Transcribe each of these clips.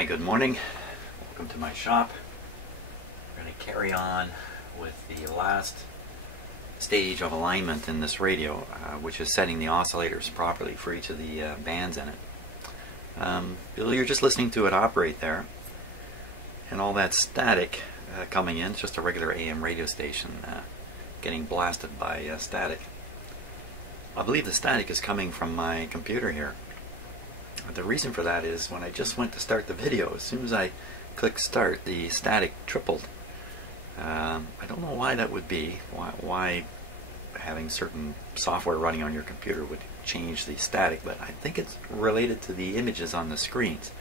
Hi, good morning. Welcome to my shop. We're going to carry on with the last stage of alignment in this radio, which is setting the oscillators properly for each of the bands in it. You're just listening to it operate there, and all that static coming in. It's just a regular AM radio station getting blasted by static. I believe the static is coming from my computer here. The reason for that is when I just went to start the video, as soon as I clicked start, the static tripled. I don't know why that would be, why having certain software running on your computer would change the static, but I think it's related to the images on the screens.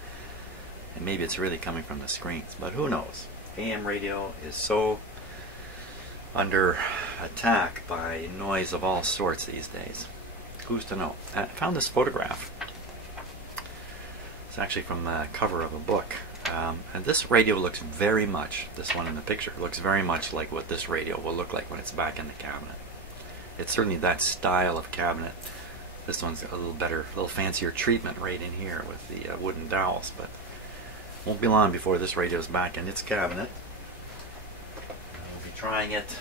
And maybe it's really coming from the screens, but who knows? AM radio is so under attack by noise of all sorts these days. Who's to know? I found this photograph. It's actually from the cover of a book. And this radio looks very much, this one in the picture, looks very much like what this radio will look like when it's back in the cabinet. It's certainly that style of cabinet. This one's a little better, a little fancier treatment right in here with the wooden dowels, but won't be long before this radio's back in its cabinet. We'll be trying it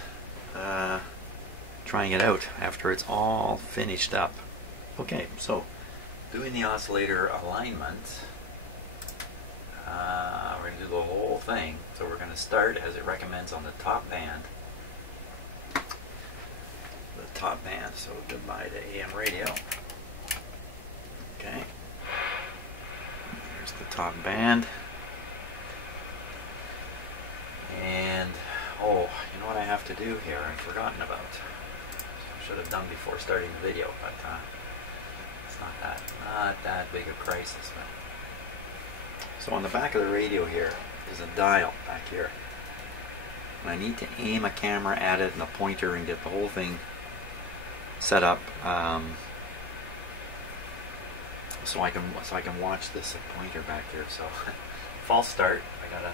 out after it's all finished up. Okay, so doing the oscillator alignment, we're going to do the whole thing. So we're going to start as it recommends on the top band. The top band, so goodbye to AM radio. Okay. Here's the top band. And, oh, you know what I have to do here? I've forgotten about. I should have done before starting the video, but it's not that big a crisis. But. So on the back of the radio here is a dial back here. And I need to aim a camera at it and a pointer and get the whole thing set up so I can watch this pointer back here. So false start. I gotta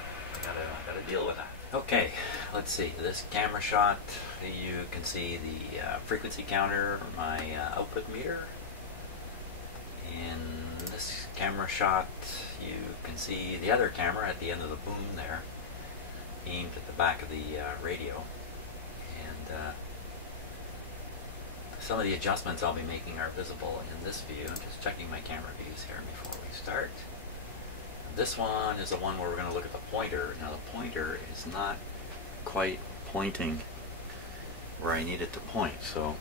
deal with that. Okay, let's see. This camera shot, you can see the frequency counter, my output meter. In this camera shot, you can see the other camera at the end of the boom there, aimed at the back of the radio. And some of the adjustments I'll be making are visible in this view. I'm just checking my camera views here before we start. This one is the one where we're going to look at the pointer. Now the pointer is not quite pointing where I need it to point, so let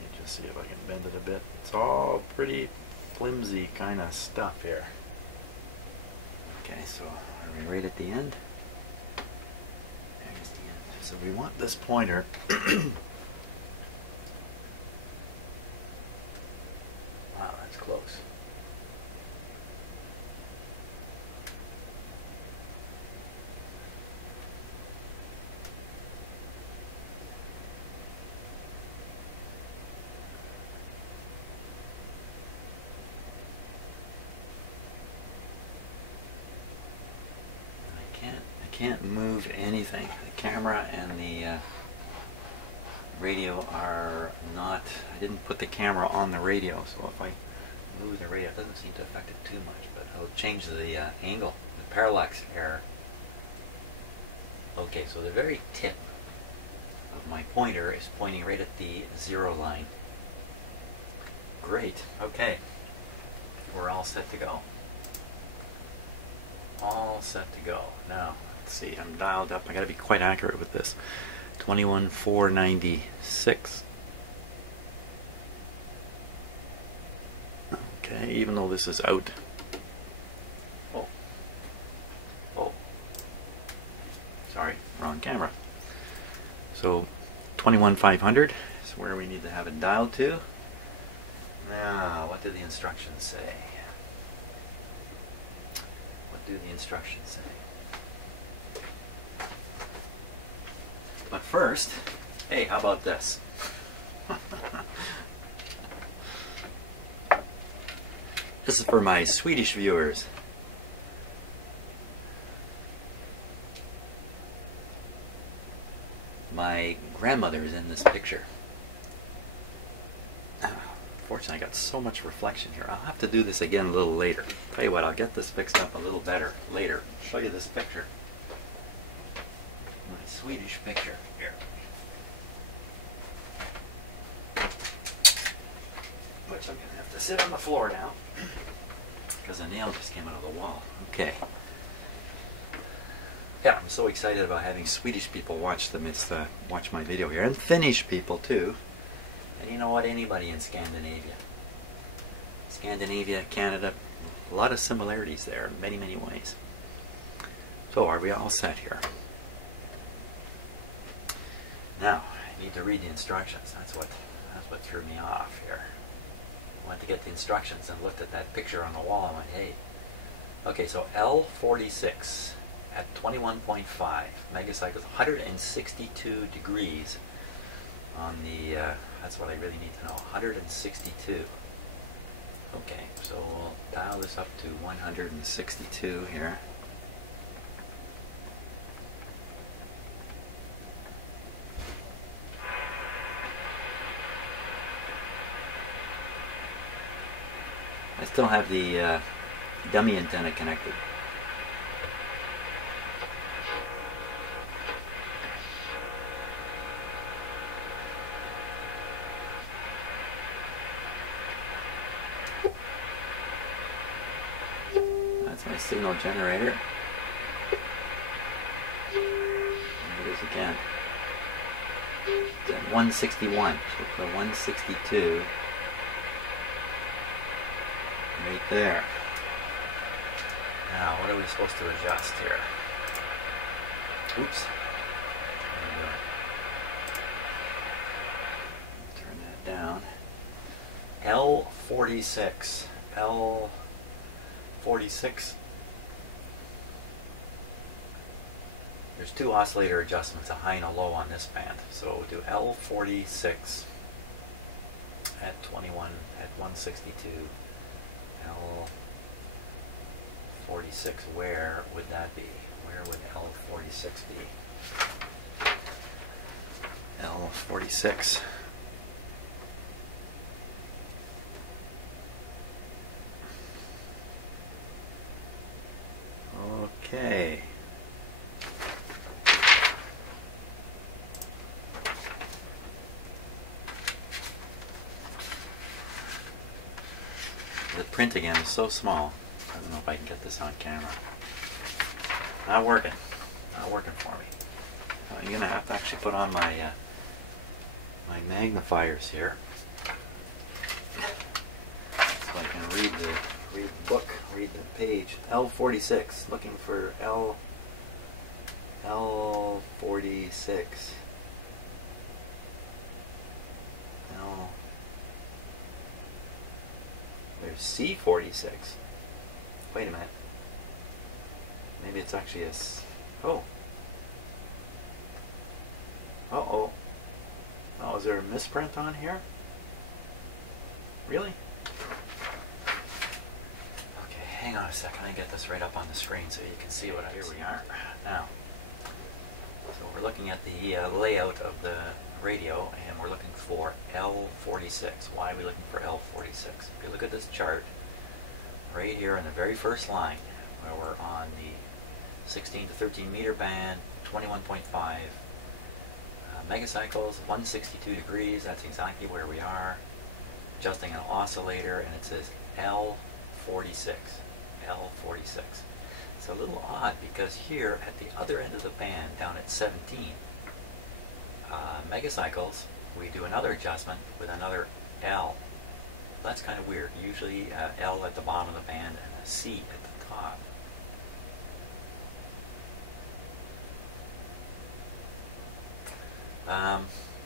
me just see if I can bend it a bit. It's all pretty flimsy kind of stuff here. Okay, so are we right at the end? There's the end. So we want this pointer wow, that's close. I can't move anything. The camera and the radio are not, I didn't put the camera on the radio, so if I move the radio, it doesn't seem to affect it too much, but I'll change the angle, the parallax error. Okay, so the very tip of my pointer is pointing right at the 0 line. Great, okay, we're all set to go. All set to go. Now, let's see, I'm dialed up. I gotta be quite accurate with this. 21,496. Okay, even though this is out. Oh. Sorry, wrong camera. So, 21,500 is where we need to have it dialed to. Now, what do the instructions say? What do the instructions say? But first, hey, how about this? This is for my Swedish viewers. My grandmother is in this picture. unfortunately I got so much reflection here. I'll have to do this again a little later. Tell you what, I'll get this fixed up a little better later. Show you this picture. My Swedish picture here. Which I'm going to have to sit on the floor now because a nail just came out of the wall. Okay. Yeah, I'm so excited about having Swedish people watch watch my video here, and Finnish people too. And you know what? Anybody in Scandinavia, Canada, a lot of similarities there in many, many ways. So are we all set here? Now I need to read the instructions. That's what threw me off here. I went to get the instructions and looked at that picture on the wall and went, hey. Okay, so L46 at 21.5 megacycles, 162 degrees on the, that's what I really need to know, 162. Okay, so we'll dial this up to 162 here. I still have the dummy antenna connected. That's my signal generator. There it is again. It's at 161. So put 162 right there. Now, what are we supposed to adjust here? Oops. Turn that down. L46. L46. There's two oscillator adjustments, a high and a low on this band. So we'll do L46 at 21 at 162. L46, where would that be? Where would L46 be? L46. Okay. The print again is so small. I don't know if I can get this on camera. Not working. Not working for me. I'm going to have to actually put on my my magnifiers here so I can read the book, read the page. L46. Looking for L46. There's C46. Wait a minute. Maybe it's actually a oh. Uh-oh. Oh, is there a misprint on here? Really? Okay, hang on a second. I get this right up on the screen so you can see what here we are. Now, so we're looking at the layout of the radio, and we're looking for L46. Why are we looking for L46? If you look at this chart, right here in the very first line, where we're on the 16 to 13 meter band, 21.5 megacycles, 162 degrees, that's exactly where we are. Adjusting an oscillator, and it says L46. L46. It's a little odd because here at the other end of the band, down at 17 megacycles, we do another adjustment with another L. That's kind of weird. Usually L at the bottom of the band and a C at the top.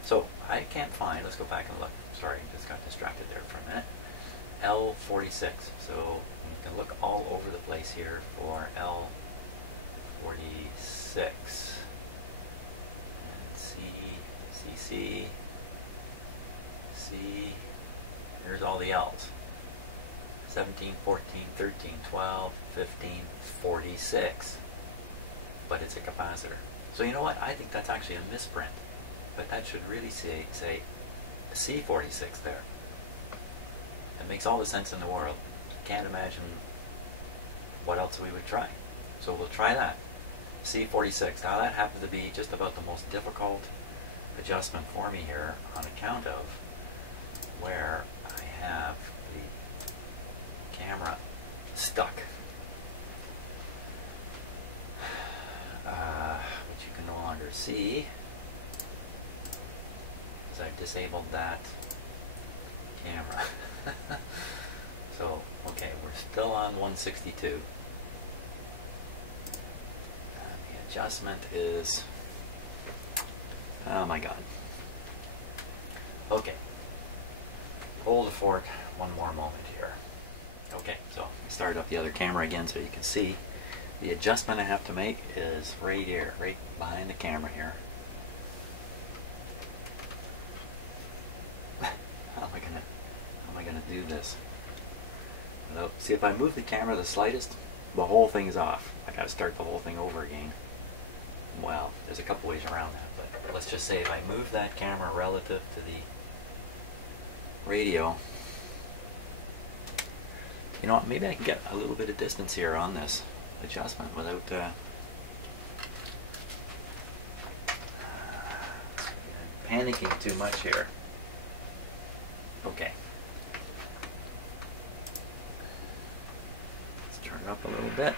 So I can't find, let's go back and look. Sorry, just got distracted there for a minute. L46. So you can look all over the place here for L46. C, here's all the L's. 17, 14, 13, 12, 15, 46. But it's a capacitor. So you know what? I think that's actually a misprint. But that should really say C46 there. It makes all the sense in the world. Can't imagine what else we would try. So we'll try that. C46. Now that happens to be just about the most difficult adjustment for me here on account of where I have the camera stuck. Which you can no longer see, because I've disabled that camera. So, okay, we're still on 162. And the adjustment is, oh my god. Okay, hold the fort one more moment here. Okay, so start up the other camera again so you can see. The adjustment I have to make is right here, right behind the camera here. How am I gonna do this? Well, see, if I move the camera the slightest, the whole thing's off. I gotta start the whole thing over again. Well, there's a couple ways around that, but let's just say if I move that camera relative to the radio, you know what, maybe I can get a little bit of distance here on this adjustment without panicking too much here. Okay. Let's turn it up a little bit.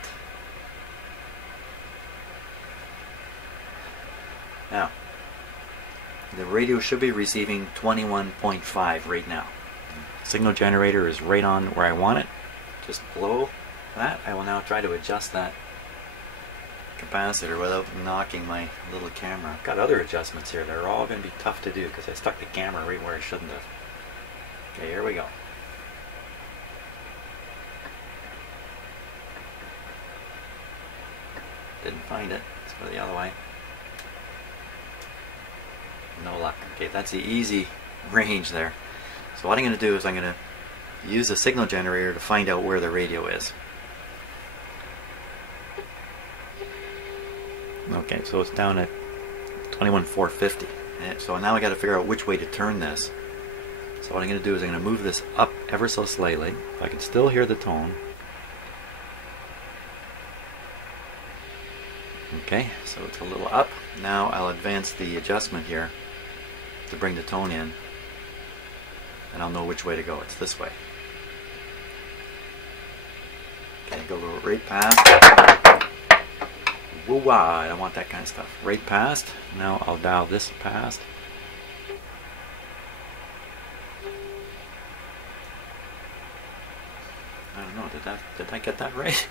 Now, the radio should be receiving 21.5 right now. Signal generator is right on where I want it. Just below that, I will now try to adjust that capacitor without knocking my little camera. I've got other adjustments here that are all going to be tough to do because I stuck the camera right where I shouldn't have. Okay, here we go. Didn't find it. Let's go the other way. No luck. Okay, that's the easy range there. So what I'm going to do is I'm going to use the signal generator to find out where the radio is. Okay, so it's down at 21,450. So now I got to figure out which way to turn this. So what I'm going to do is I'm going to move this up ever so slightly. If I can still hear the tone. Okay, so it's a little up. Now I'll advance the adjustment here to bring the tone in. And I'll know which way to go. It's this way. Okay, go right past. Woo-wah, I don't want that kind of stuff. Right past. Now I'll dial this past. I don't know, did I get that right?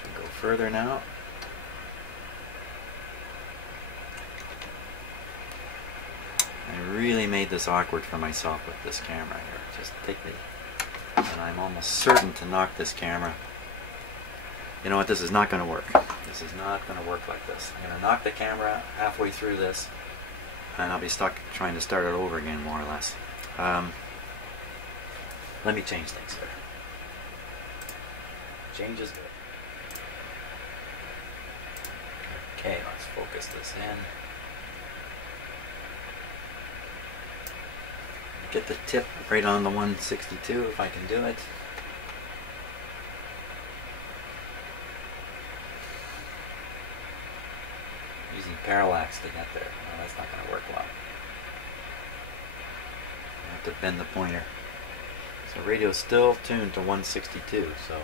Should go further now. I really made this awkward for myself with this camera here. Just take the... And I'm almost certain to knock this camera. You know what, this is not going to work. This is not going to work like this. I'm going to knock the camera halfway through this, and I'll be stuck trying to start it over again, more or less. Let me change things here. Change is good. Okay, let's focus this in. Get the tip right on the 162 if I can do it. Using parallax to get there. No, that's not going to work well. I have to bend the pointer. So radio's still tuned to 162, so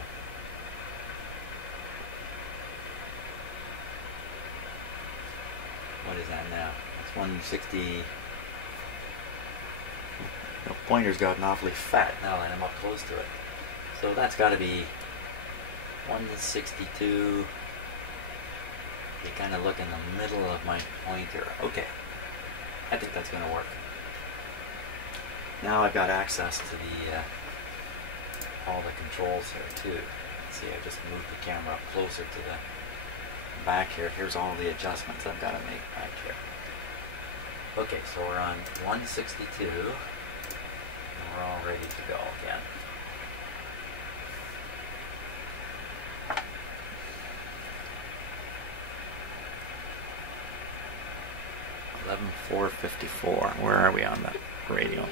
what is that now? It's 160. The pointer's gotten awfully fat now that I'm up close to it. So that's got to be 162. You kind of look in the middle of my pointer. Okay, I think that's going to work. Now I've got access to the all the controls here too. See, I just moved the camera up closer to the back here. Here's all the adjustments I've got to make back here. Okay, so we're on 162. We're all ready to go again. $11,454. Where are we on that radio?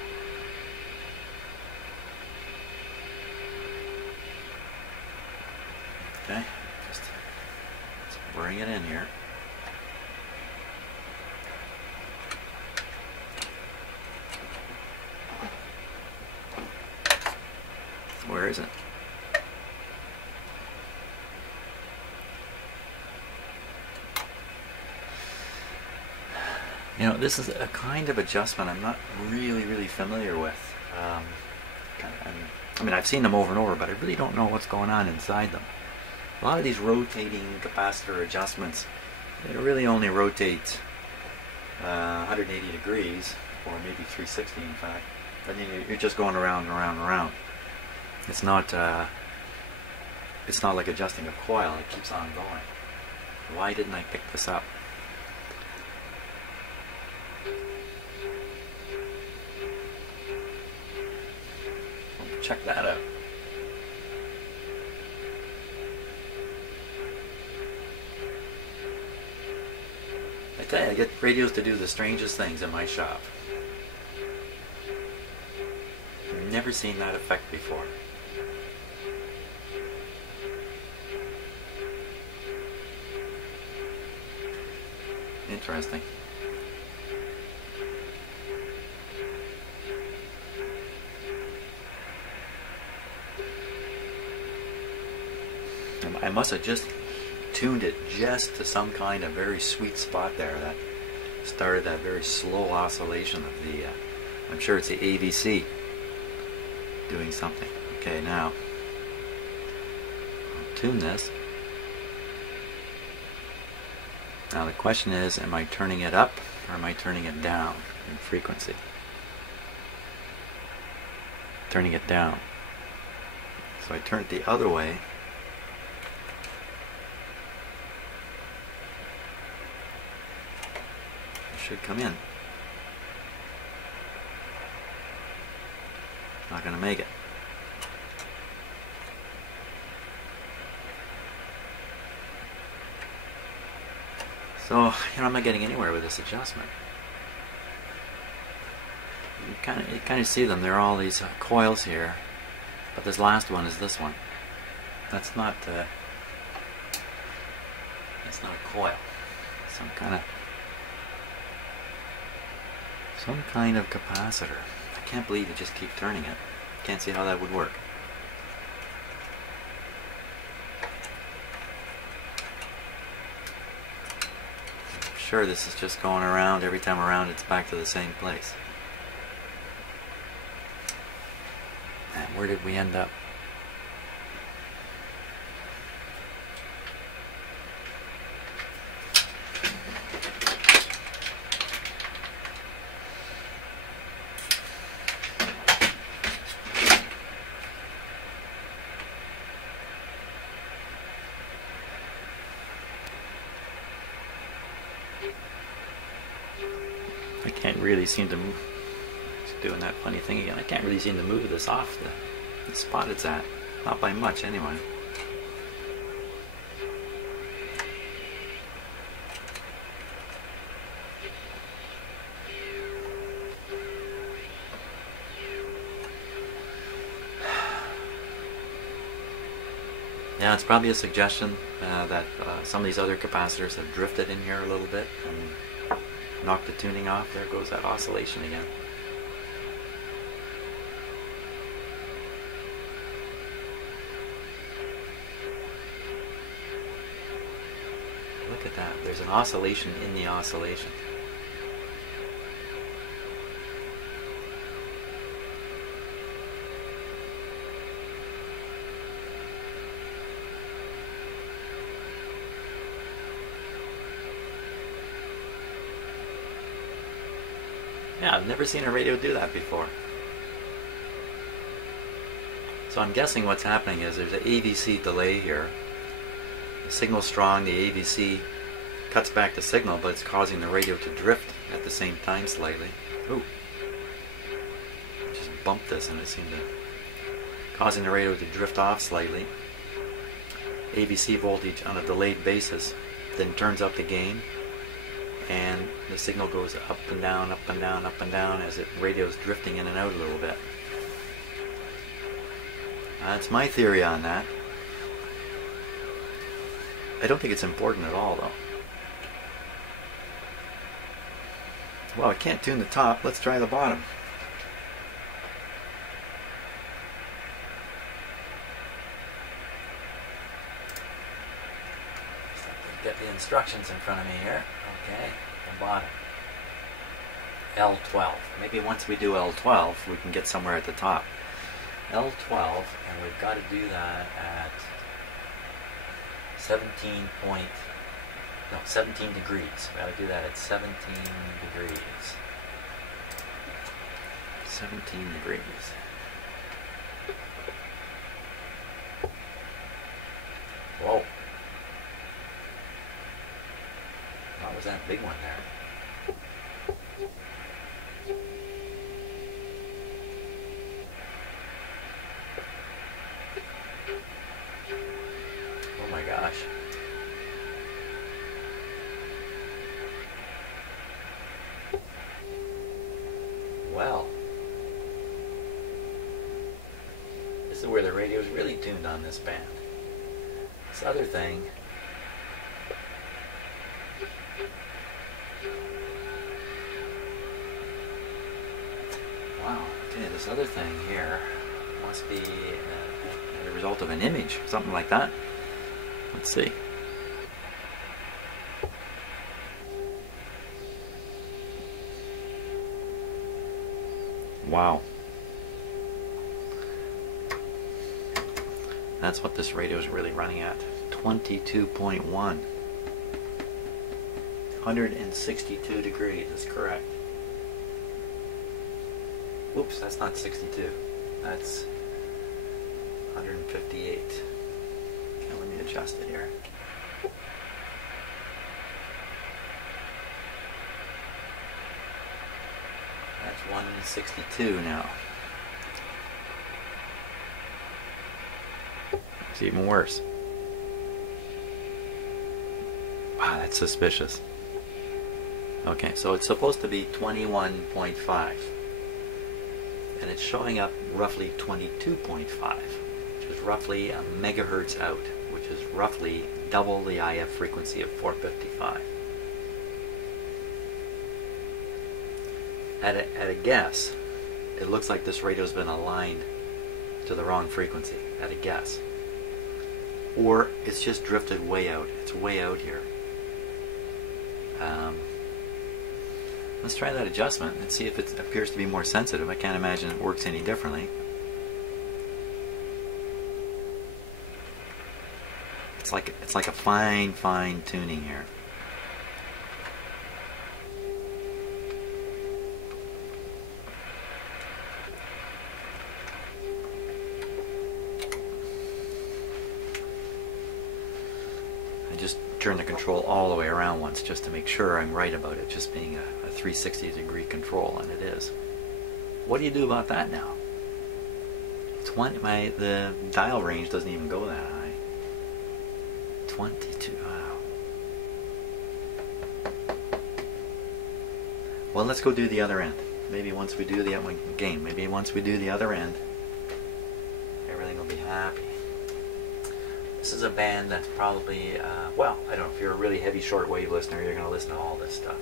Okay, just let's bring it in here. Where is it? You know, this is a kind of adjustment I'm not really familiar with. I mean, I've seen them over and over, but I really don't know what's going on inside them. A lot of these rotating capacitor adjustments, they really only rotate 180 degrees, or maybe 360 in fact. I mean, you're just going around and around and around. It's not like adjusting a coil. It keeps on going. Why didn't I pick this up? Check that out. I tell you, I get radios to do the strangest things in my shop. I've never seen that effect before. Interesting. I must have just tuned it just to some kind of very sweet spot there that started that very slow oscillation of the, I'm sure it's the AVC doing something. Okay, now I'll tune this. Now the question is, am I turning it up or am I turning it down in frequency? Turning it down. So I turn it the other way. Should come in. Not going to make it. So, you know, I'm not getting anywhere with this adjustment. You kind of see them. There are all these coils here, but this last one is this one. That's not a coil. Some kind of capacitor. I can't believe you just keep turning it. Can't see how that would work. I'm sure this is just going around. Every time around it's back to the same place. And where did we end up? I can't really seem to move. It's doing that funny thing again. I can't really seem to move this off the spot it's at. Not by much, anyway. Yeah, it's probably a suggestion that some of these other capacitors have drifted in here a little bit and knocked the tuning off. There goes that oscillation again. Look at that. There's an oscillation in the oscillation. Yeah, I've never seen a radio do that before. So I'm guessing what's happening is there's an AVC delay here. The signal's strong, the AVC cuts back the signal, but it's causing the radio to drift at the same time slightly. Ooh. I just bumped this and it seemed to causing the radio to drift off slightly. AVC voltage on a delayed basis then turns up the gain, and the signal goes up and down, up and down, up and down as it radio's drifting in and out a little bit. That's my theory on that. I don't think it's important at all, though. Well, I can't tune the top. Let's try the bottom. Get the instructions in front of me here. Okay, the bottom. L12. Maybe once we do L12, we can get somewhere at the top. L12, and we've got to do that at 17 degrees. We've got to do that at 17 degrees. 17 degrees. Whoa. What was that big one there? Oh my gosh. Well, this is where the radio is really tuned on this band. This other thing, wow, okay, this other thing here must be the result of an image, something like that. Let's see. Wow. That's what this radio is really running at. 22.1. 162 degrees is correct. Whoops, that's not 62. That's 158. Okay, let me adjust it here. That's 162 now. It's even worse. Wow, that's suspicious. Okay, so it's supposed to be 21.5. And it's showing up roughly 22.5, which is roughly a megahertz out, which is roughly double the IF frequency of 455. At a guess, it looks like this radio's been aligned to the wrong frequency, at a guess. Or it's just drifted way out. It's way out here. Let's try that adjustment and see if it appears to be more sensitive. I can't imagine it works any differently. It's like a fine tuning here. Just turn the control all the way around once just to make sure I'm right about it just being a 360 degree control, and it is. What do you do about that now? The dial range doesn't even go that high. 22, wow. Well, let's go do the other end. Maybe once we do the other end, everything will be happy. This is a band that's probably, well, I don't know, if you're a really heavy shortwave listener, you're going to listen to all this stuff.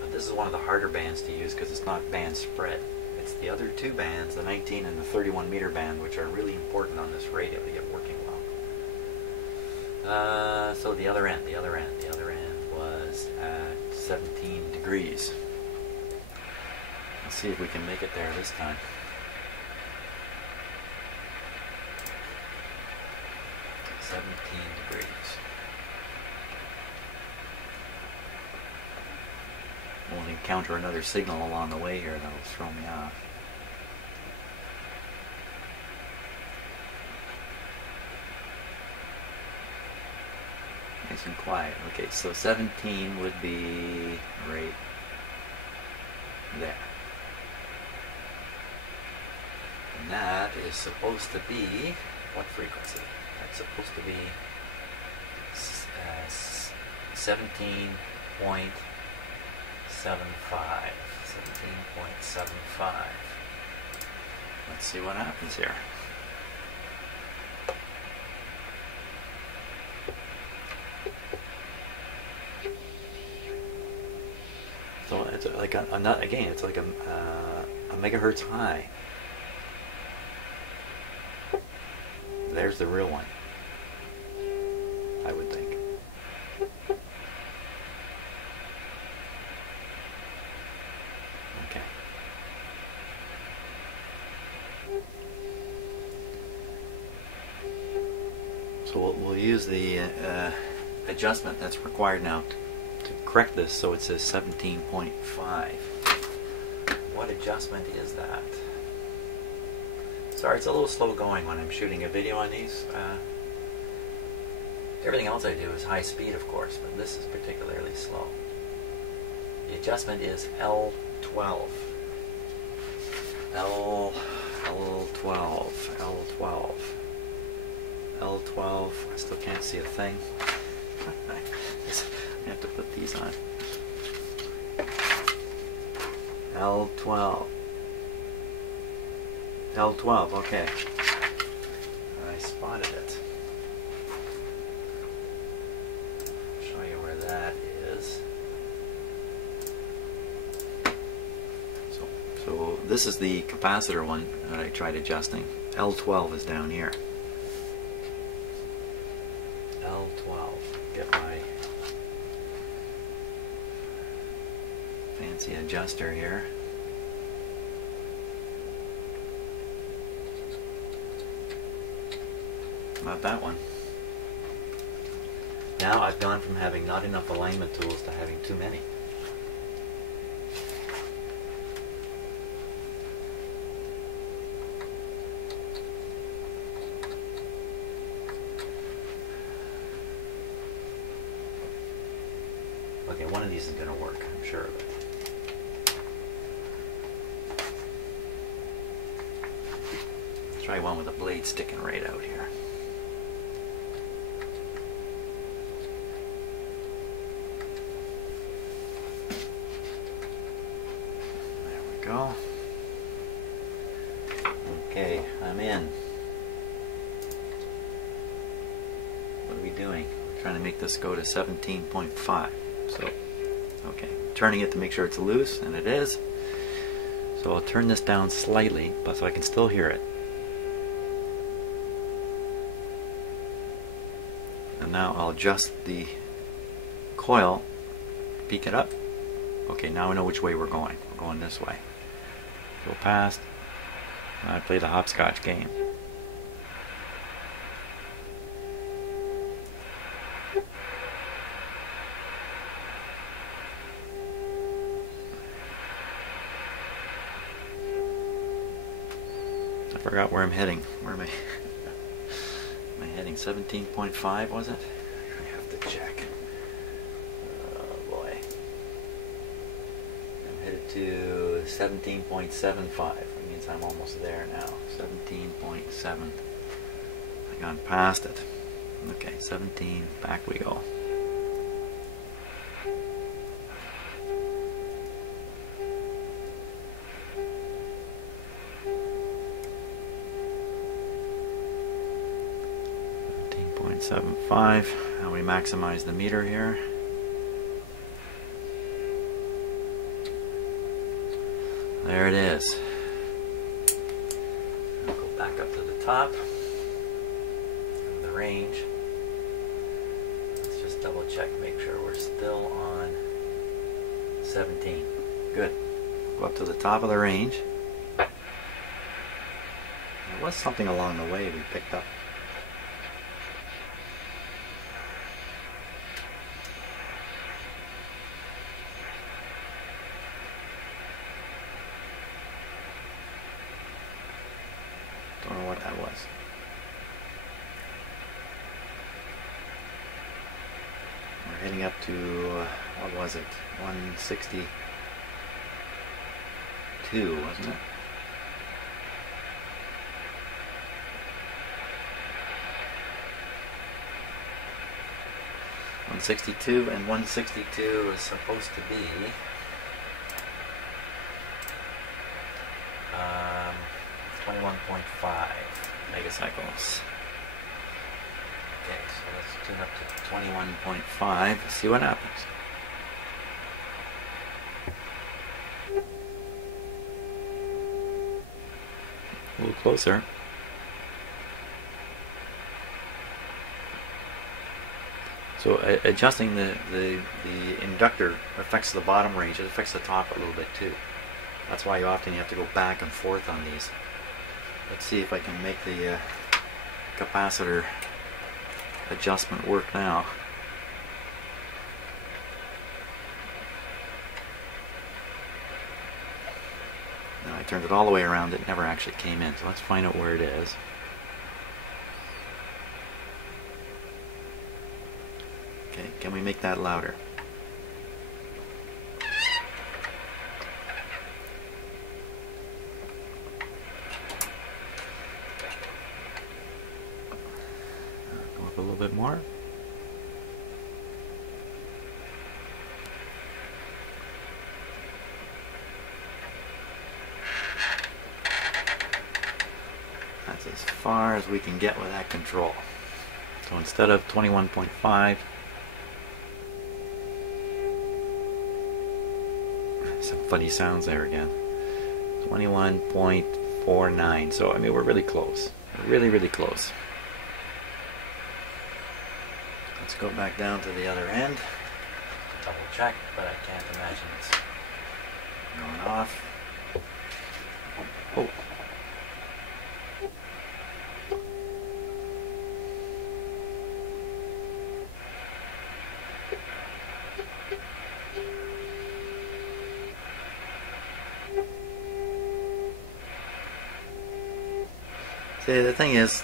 But this is one of the harder bands to use because it's not band spread. It's the other two bands, the 19 and the 31 meter band, which are really important on this radio to get working well. So the other end was at 17 degrees. Let's see if we can make it there this time. 17 degrees. We'll encounter another signal along the way here that'll throw me off. Nice and quiet. Okay, so 17 would be right there. And that is supposed to be what frequency? That's supposed to be 17.75. 17.75. Let's see what happens here. like again, it's like a megahertz high. There's the real one, I would think. Okay. So we'll use the adjustment that's required now to correct this, so it says 17.5. What adjustment is that? Sorry, it's a little slow going when I'm shooting a video on these. Everything else I do is high speed, of course, but this is particularly slow. The adjustment is L12. L12. L12. I still can't see a thing. I have to put these on. L12. L12, okay. I spotted it. I'll show you where that is. So this is the capacitor one that I tried adjusting. L12 is down here. L12. Get my fancy adjuster here. Not that one. Now I've gone from having not enough alignment tools to having too many. Okay, one of these is going to work, I'm sure of it. Let's try one with a blade sticking right out here. Go. Okay, I'm in. What are we doing? We're trying to make this go to 17.5. So, okay, turning it to make sure it's loose, and it is. So I'll turn this down slightly, but so I can still hear it. And now I'll adjust the coil, peak it up. Okay, now I know which way we're going. We're going this way. Go past, and I play the hopscotch game. I forgot where I'm heading. Where am I? Am I heading 17.5, was it? I have to check. Oh boy. I'm headed to 17.75. That means I'm almost there now. 17.7. I've gone past it. Okay, 17. Back we go. .75. Now we maximize the meter here. There it is. I'll go back up to the top of the range. Let's just double check, make sure we're still on 17. Good. Go up to the top of the range. There was something along the way we picked up. Don't know what that was. We're heading up to, what was it? 162, wasn't it? .162, and 162 is supposed to be 21.5 megacycles. Okay, so let's tune up to 21.5. See what happens. A little closer. So adjusting the inductor affects the bottom range. It affects the top a little bit too. That's why often you have to go back and forth on these. Let's see if I can make the capacitor adjustment work now. Now I turned it all the way around. It never actually came in. So let's find out where it is. Okay, can we make that louder? Go up a little bit more. That's as far as we can get with that control. So instead of 21.5, some funny sounds there again. 21.49. So I mean, we're really close. Really, really close. Let's go back down to the other end. Double check, but I can't imagine it's going off. Oh. See, the thing is,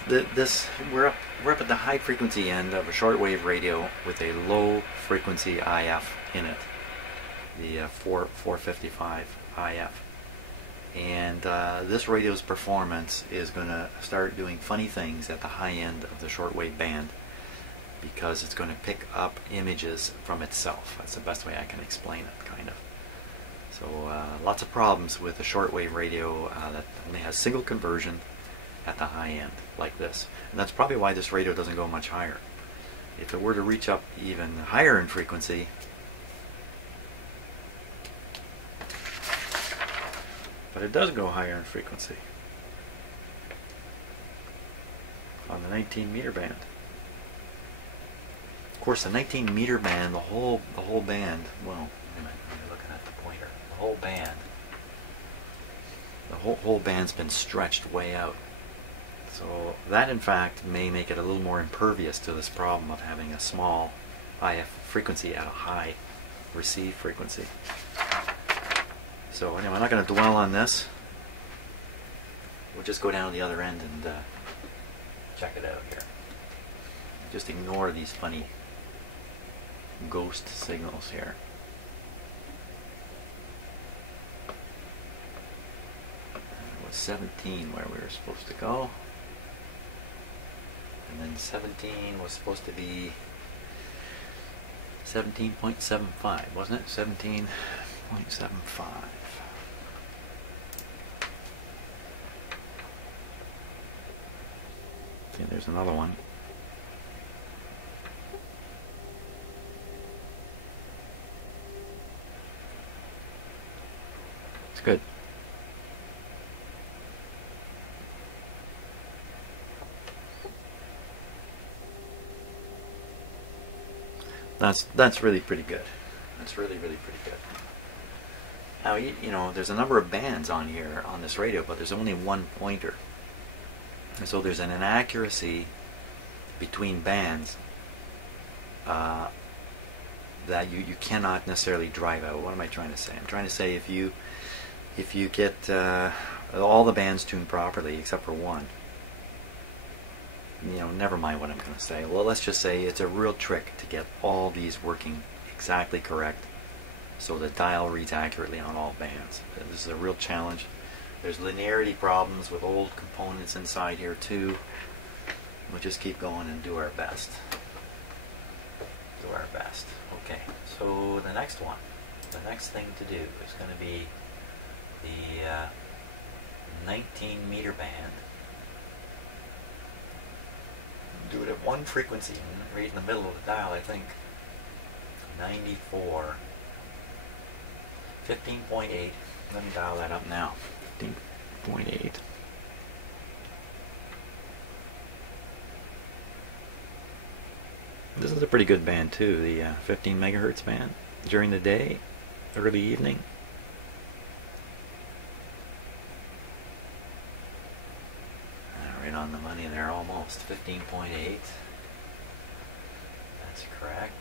we're up at the high frequency end of a shortwave radio with a low frequency IF in it, the 455 IF, and this radio's performance is going to start doing funny things at the high end of the shortwave band because it's going to pick up images from itself. That's the best way I can explain it, kind of. So lots of problems with a shortwave radio that only has single conversion at the high end, like this. And that's probably why this radio doesn't go much higher. If it were to reach up even higher in frequency, but it does go higher in frequency on the 19 meter band. Of course, the 19 meter band, the whole band, well, wait a minute, I'm looking at the pointer. The whole band, the whole band's been stretched way out. So that, in fact, may make it a little more impervious to this problem of having a small IF frequency at a high receive frequency. So anyway, I'm not going to dwell on this. We'll just go down to the other end and check it out here. Just ignore these funny ghost signals here. It was 17 where we were supposed to go. And then 17 was supposed to be 17.75, wasn't it? 17.75. Okay, there's another one. It's good. That's really pretty good. That's really pretty good. Now, you know, there's a number of bands on here on this radio, but there's only one pointer. And so there's an inaccuracy between bands that you cannot necessarily drive out. What am I trying to say? I'm trying to say if you get all the bands tuned properly except for one, you know, never mind what I'm going to say. Well, let's just say it's a real trick to get all these working exactly correct so the dial reads accurately on all bands. This is a real challenge. There's linearity problems with old components inside here too. We'll just keep going and do our best. Do our best. Okay, so the next one, the next thing to do is going to be the 19 meter band. Do it at one frequency, right in the middle of the dial, I think. 94, 15.8. Let me dial that up now. 15.8. This is a pretty good band too, the 15 megahertz band. During the day, early evening. Right on the money there, almost. 15.8. That's correct.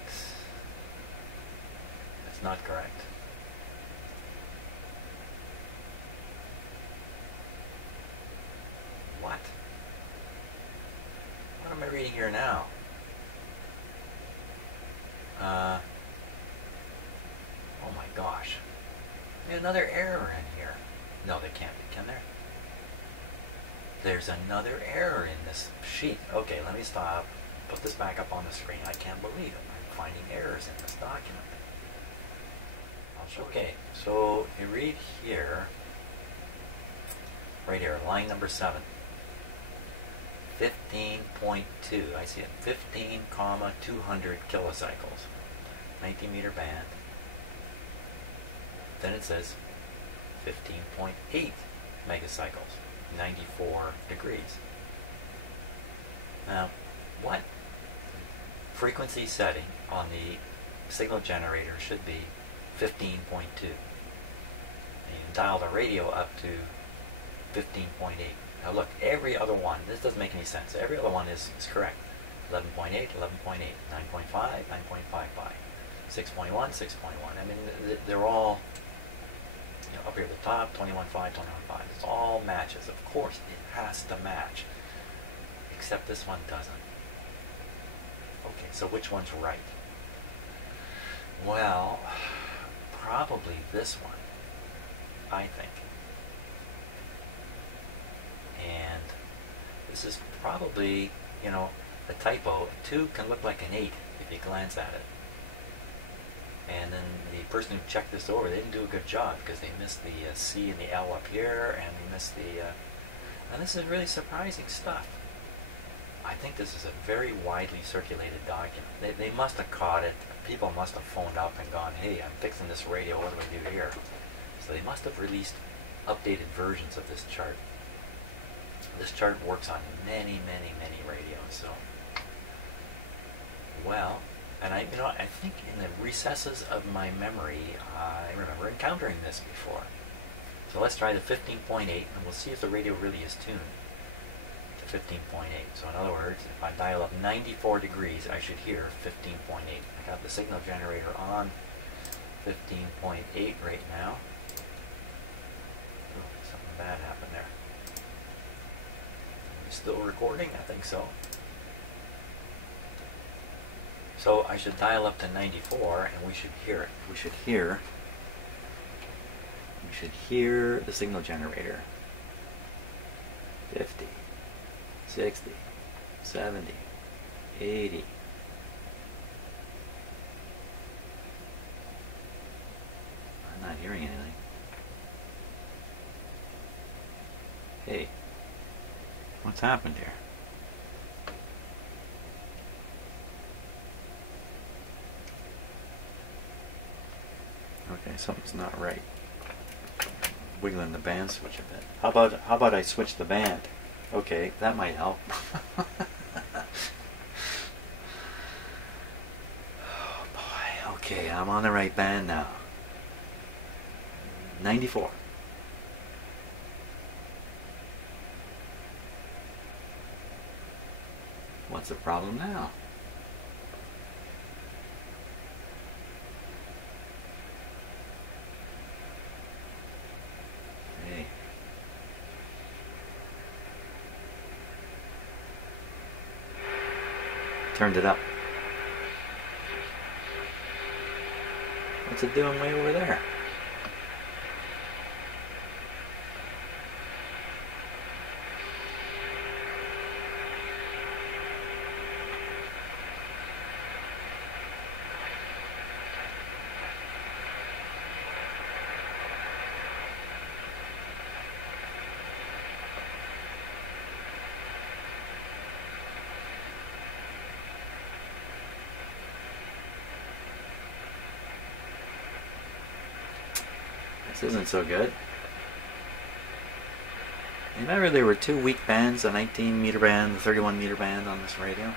That's not correct. What? What am I reading here now? Oh my gosh. There's another error in here. No, there can't be, can there? There's another error in this sheet. Okay, let me stop. Put this back up on the screen. I can't believe it. I'm finding errors in this document. I'll show you. Okay, so you read here, right here, line number 7. 15.2. I see it. 15, 200 kilocycles. 90 meter band. Then it says 15.8 megacycles. 94 degrees. Now, what frequency setting on the signal generator should be 15.2? And you dial the radio up to 15.8. Now look, every other one, this doesn't make any sense. Every other one is correct. 11.8, 11.8, 9.5, 9.55, 6.1, 6.1. I mean, they're all, you know, up here at the top, 21.5, 21.5. It's all matches. Of course, it has to match. Except this one doesn't. Okay, so which one's right? Well, probably this one, I think. And this is probably, you know, a typo. 2 can look like an 8 if you glance at it. And then the person who checked this over, they didn't do a good job because they missed the C and the L up here, and they missed the... and this is really surprising stuff. I think this is a very widely circulated document. They must have caught it. People must have phoned up and gone, hey, I'm fixing this radio, what do I do here? So they must have released updated versions of this chart. This chart works on many, many, many radios, so... Well, and I think in the recesses of my memory, I remember encountering this before. So let's try the 15.8, and we'll see if the radio really is tuned to 15.8. So in other words, if I dial up 94 degrees, I should hear 15.8. I got the signal generator on 15.8 right now. Ooh, something bad happened there. Still recording? I think so. So I should dial up to 94 and we should hear it. We should hear the signal generator. 50, 60, 70, 80. I'm not hearing anything. Hey. What's happened here? Okay, something's not right. Wiggling the band switch a bit. How about I switch the band? Okay, that might help. Oh boy. Okay, I'm on the right band now. 94. What's the problem now? Hey. Turned it up. What's it doing way over there? This isn't so good. Remember there were 2 weak bands, a 19 meter band, a 31 meter band on this radio?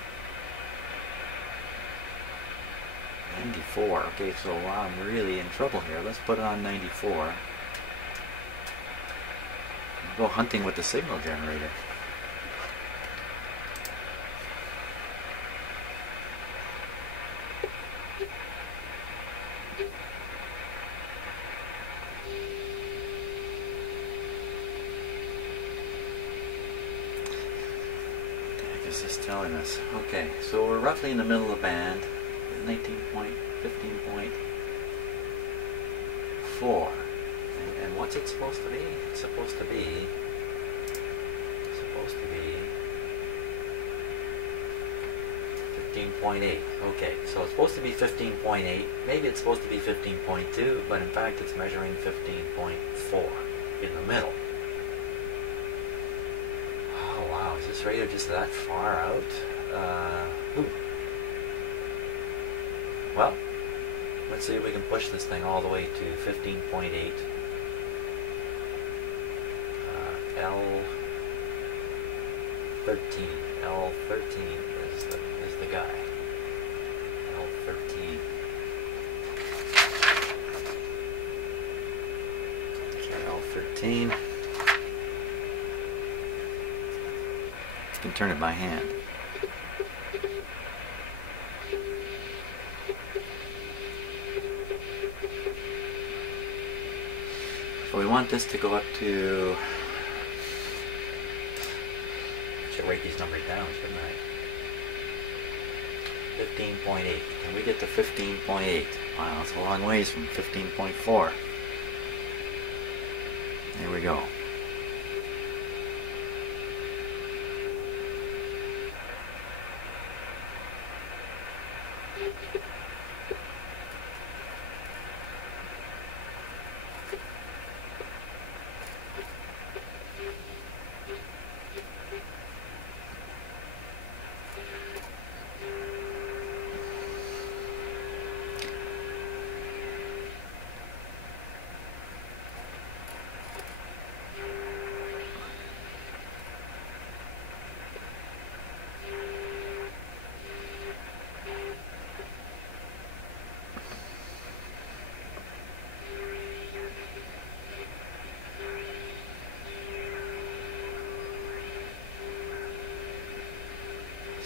94. Okay, so I'm really in trouble here. Let's put it on 94. I'll go hunting with the signal generator. Is this telling us? Okay, so we're roughly in the middle of the band, 15.4. And what's it supposed to be? It's supposed to be 15.8. Okay, so it's supposed to be 15.8. Maybe it's supposed to be 15.2, but in fact it's measuring 15.4 in the middle. Wow, is this radio just that far out? Well, let's see if we can push this thing all the way to 15.8. L13. L13 is the guy. L13. L13. You can turn it by hand. So we want this to go up to, I should write these numbers down, shouldn't I? 15.8. Can we get to 15.8? Wow, that's a long ways from 15.4. There we go.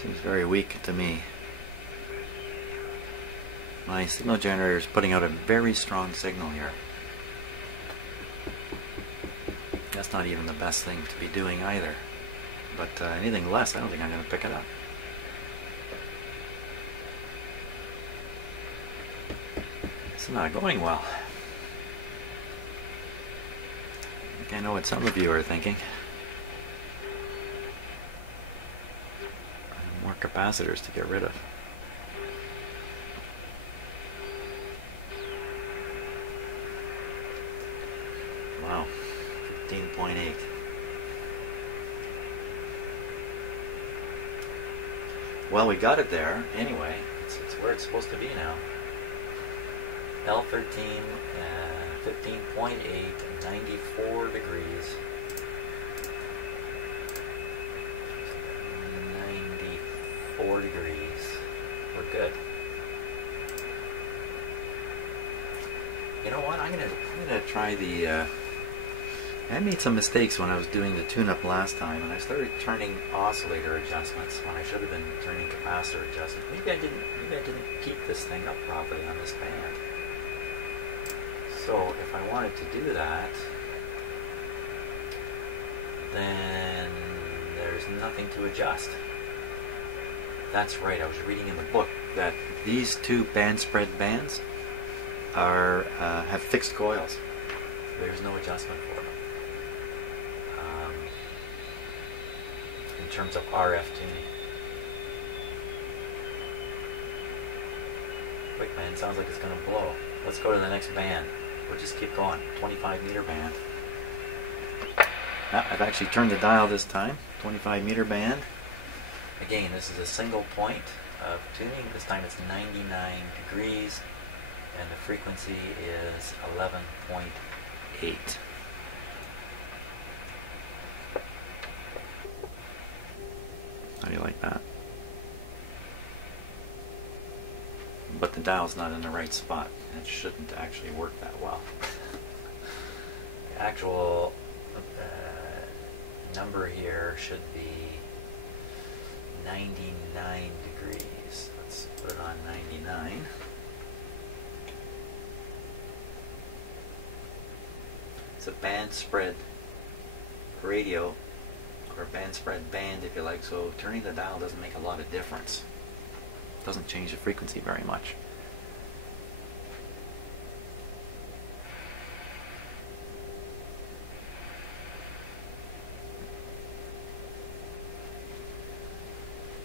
Seems very weak to me. My signal generator is putting out a very strong signal here. That's not even the best thing to be doing either. But anything less, I don't think I'm going to pick it up. It's not going well. I think I know what some of you are thinking. More capacitors to get rid of. Wow, 15.8. Well, we got it there anyway. It's where it's supposed to be now. L13, 15.8, 94 degrees. 94 degrees. We're good. You know what? I'm gonna try the. I made some mistakes when I was doing the tune-up last time, and I started turning oscillator adjustments when I should have been turning capacitor adjustments. Maybe I didn't keep this thing up properly on this band. So if I wanted to do that, then there's nothing to adjust. That's right, I was reading in the book that these two band spread bands are have fixed coils. There's no adjustment for them. In terms of RF tuning. Quick man, sounds like it's going to blow. Let's go to the next band. We'll just keep going. 25 meter band. I've actually turned the dial this time. 25 meter band. Again, this is a single point of tuning. This time it's 99 degrees, and the frequency is 11.8. How do you like that? but the dial's not in the right spot. It shouldn't actually work that well. The actual number here should be 99 degrees. Let's put it on 99. It's a band spread radio, or band spread band if you like, so turning the dial doesn't make a lot of difference. It doesn't change the frequency very much.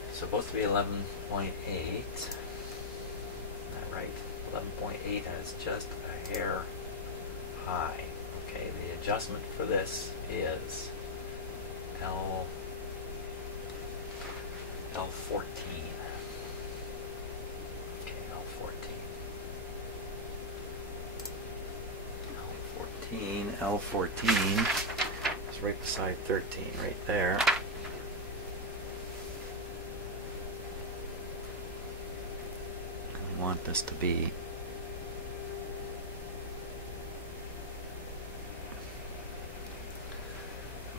It's supposed to be 11.8. Is that right? 11.8, and it's just a hair high. Okay, the adjustment for this is L14. Okay, L14 is right beside 13, right there. I want this to be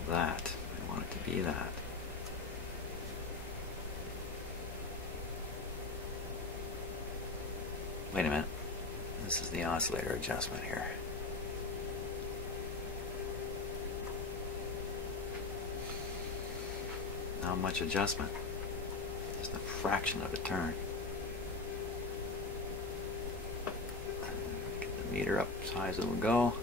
that. I want it to be that. Wait a minute. This is the oscillator adjustment here. Not much adjustment. Just a fraction of a turn. Get the meter up as high as it will go.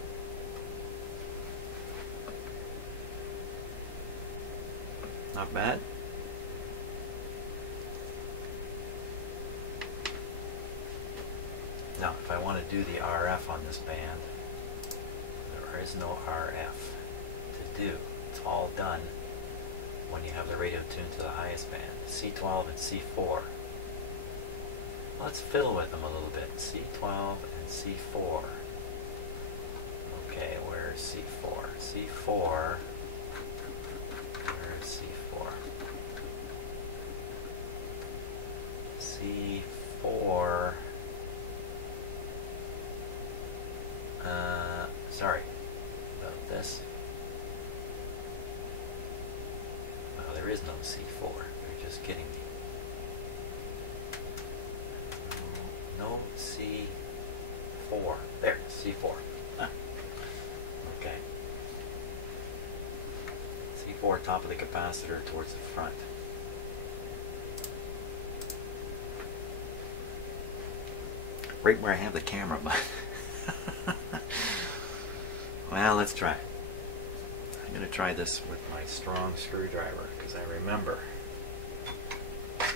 Not bad. Now, if I want to do the RF on this band, there is no RF to do. It's all done when you have the radio tuned to the highest band, C12 and C4. Let's fiddle with them a little bit. C12 and C4. Okay, where's C4? C4. Where's C4? C4. Sorry about this. Well, there is no C4. You're just kidding me. No C4. There, C4. Ah. Okay. C4, top of the capacitor towards the front. Right where I have the camera, but well, let's try. I'm going to try this with my strong screwdriver because I remember I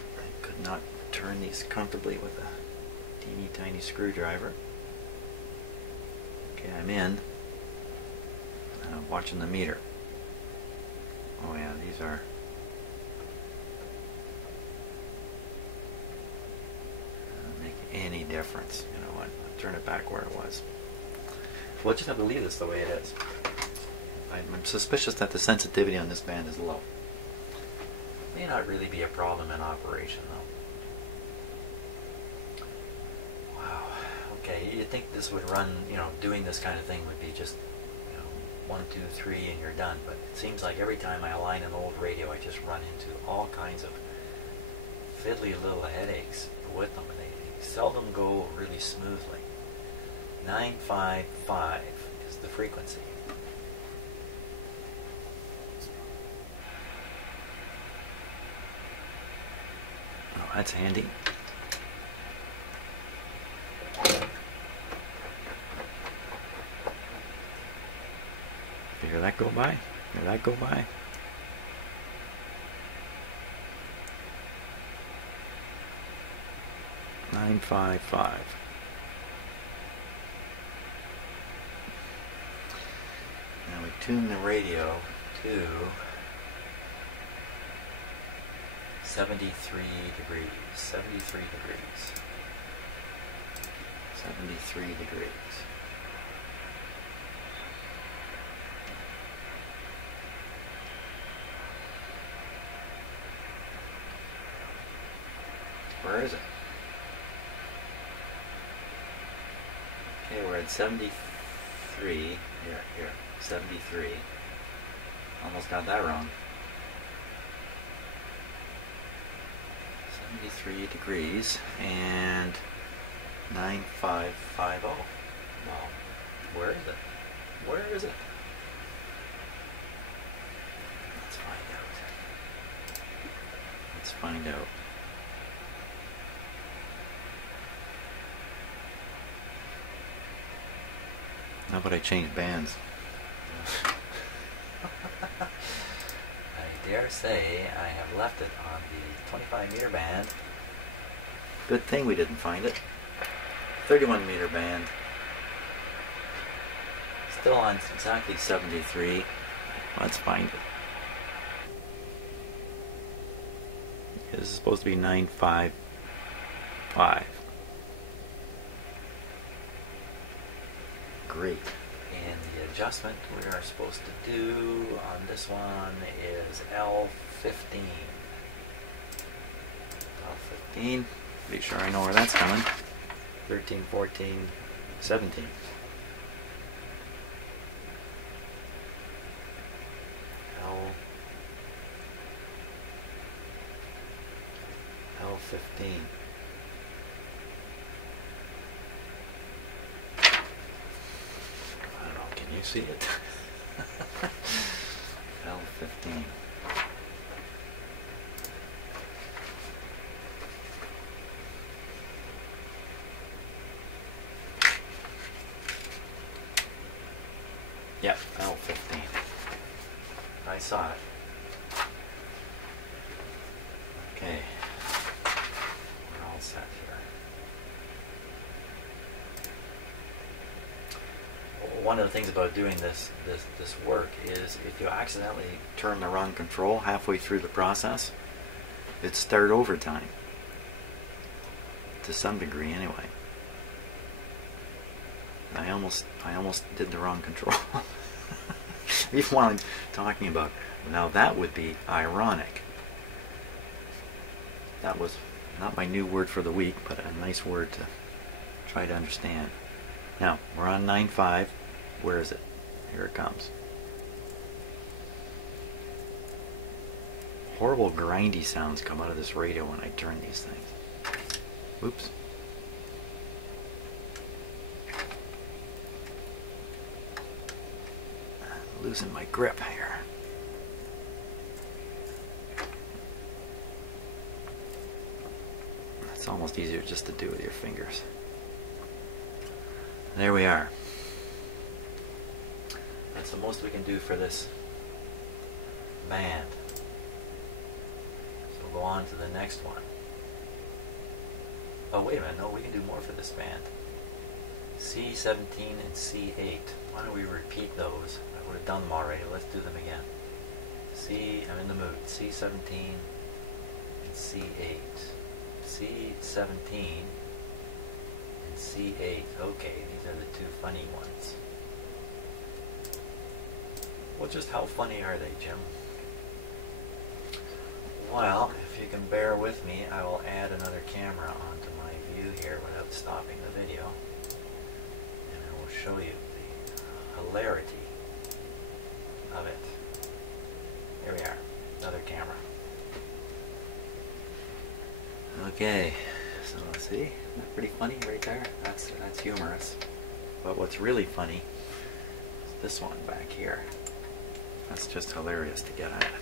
could not turn these comfortably with a teeny tiny screwdriver. Okay, I'm in. And I'm watching the meter. Oh yeah, these are don't make any difference. You know what? I'll turn it back where it was. We'll just have to leave this the way it is. I'm suspicious that the sensitivity on this band is low. May not really be a problem in operation though. Wow. Okay, you'd think this would run, you know, doing this kind of thing would be just, you know, 1, 2, 3 and you're done. But it seems like every time I align an old radio, I just run into all kinds of fiddly little headaches with them. And they seldom go really smoothly. 955 is the frequency. Oh, that's handy. Hear that go by? Hear that go by? $955. Now we tune the radio to 73 degrees. 73 degrees. 73 degrees. Where is it? Okay, we're at 73. Here, 73. Almost got that wrong. 73 degrees and 9550. Well, where is it? Where is it? Let's find out. Let's find out. How about I change bands? I dare say I have left it on the 25 meter band. Good thing we didn't find it. 31 meter band. Still on exactly 73. Let's find it. This is supposed to be 955. Great. And the adjustment we are supposed to do on this one is L15. L15. Pretty sure I know where that's coming. 13, 14, 17. L15. Can you see it? L15. Yep, L15. I saw it. Okay. We're all set here. One of the things about doing this work is if you accidentally turn the wrong control halfway through the process, it's start over time. To some degree anyway. I almost did the wrong control. Even while I'm talking about, now that would be ironic. That was not my new word for the week, but a nice word to try to understand. Now, we're on 9.5. Where is it? Here it comes. Horrible grindy sounds come out of this radio when I turn these things. Oops. I'm losing my grip here. It's almost easier just to do with your fingers. There we are. That's the most we can do for this band. So we'll go on to the next one. Oh, wait a minute. No, we can do more for this band. C17 and C8. Why don't we repeat those? I would have done them already. Let's do them again. I'm in the mood. C17 and C8. C17 and C8. Okay, these are the two funny ones. Well, just how funny are they, Jim? Well, if you can bear with me, I will add another camera onto my view here without stopping the video. And I will show you the hilarity of it. Here we are, another camera. Okay, so let's see, isn't that pretty funny right there? That's humorous. But what's really funny is this one back here. That's just hilarious to get at.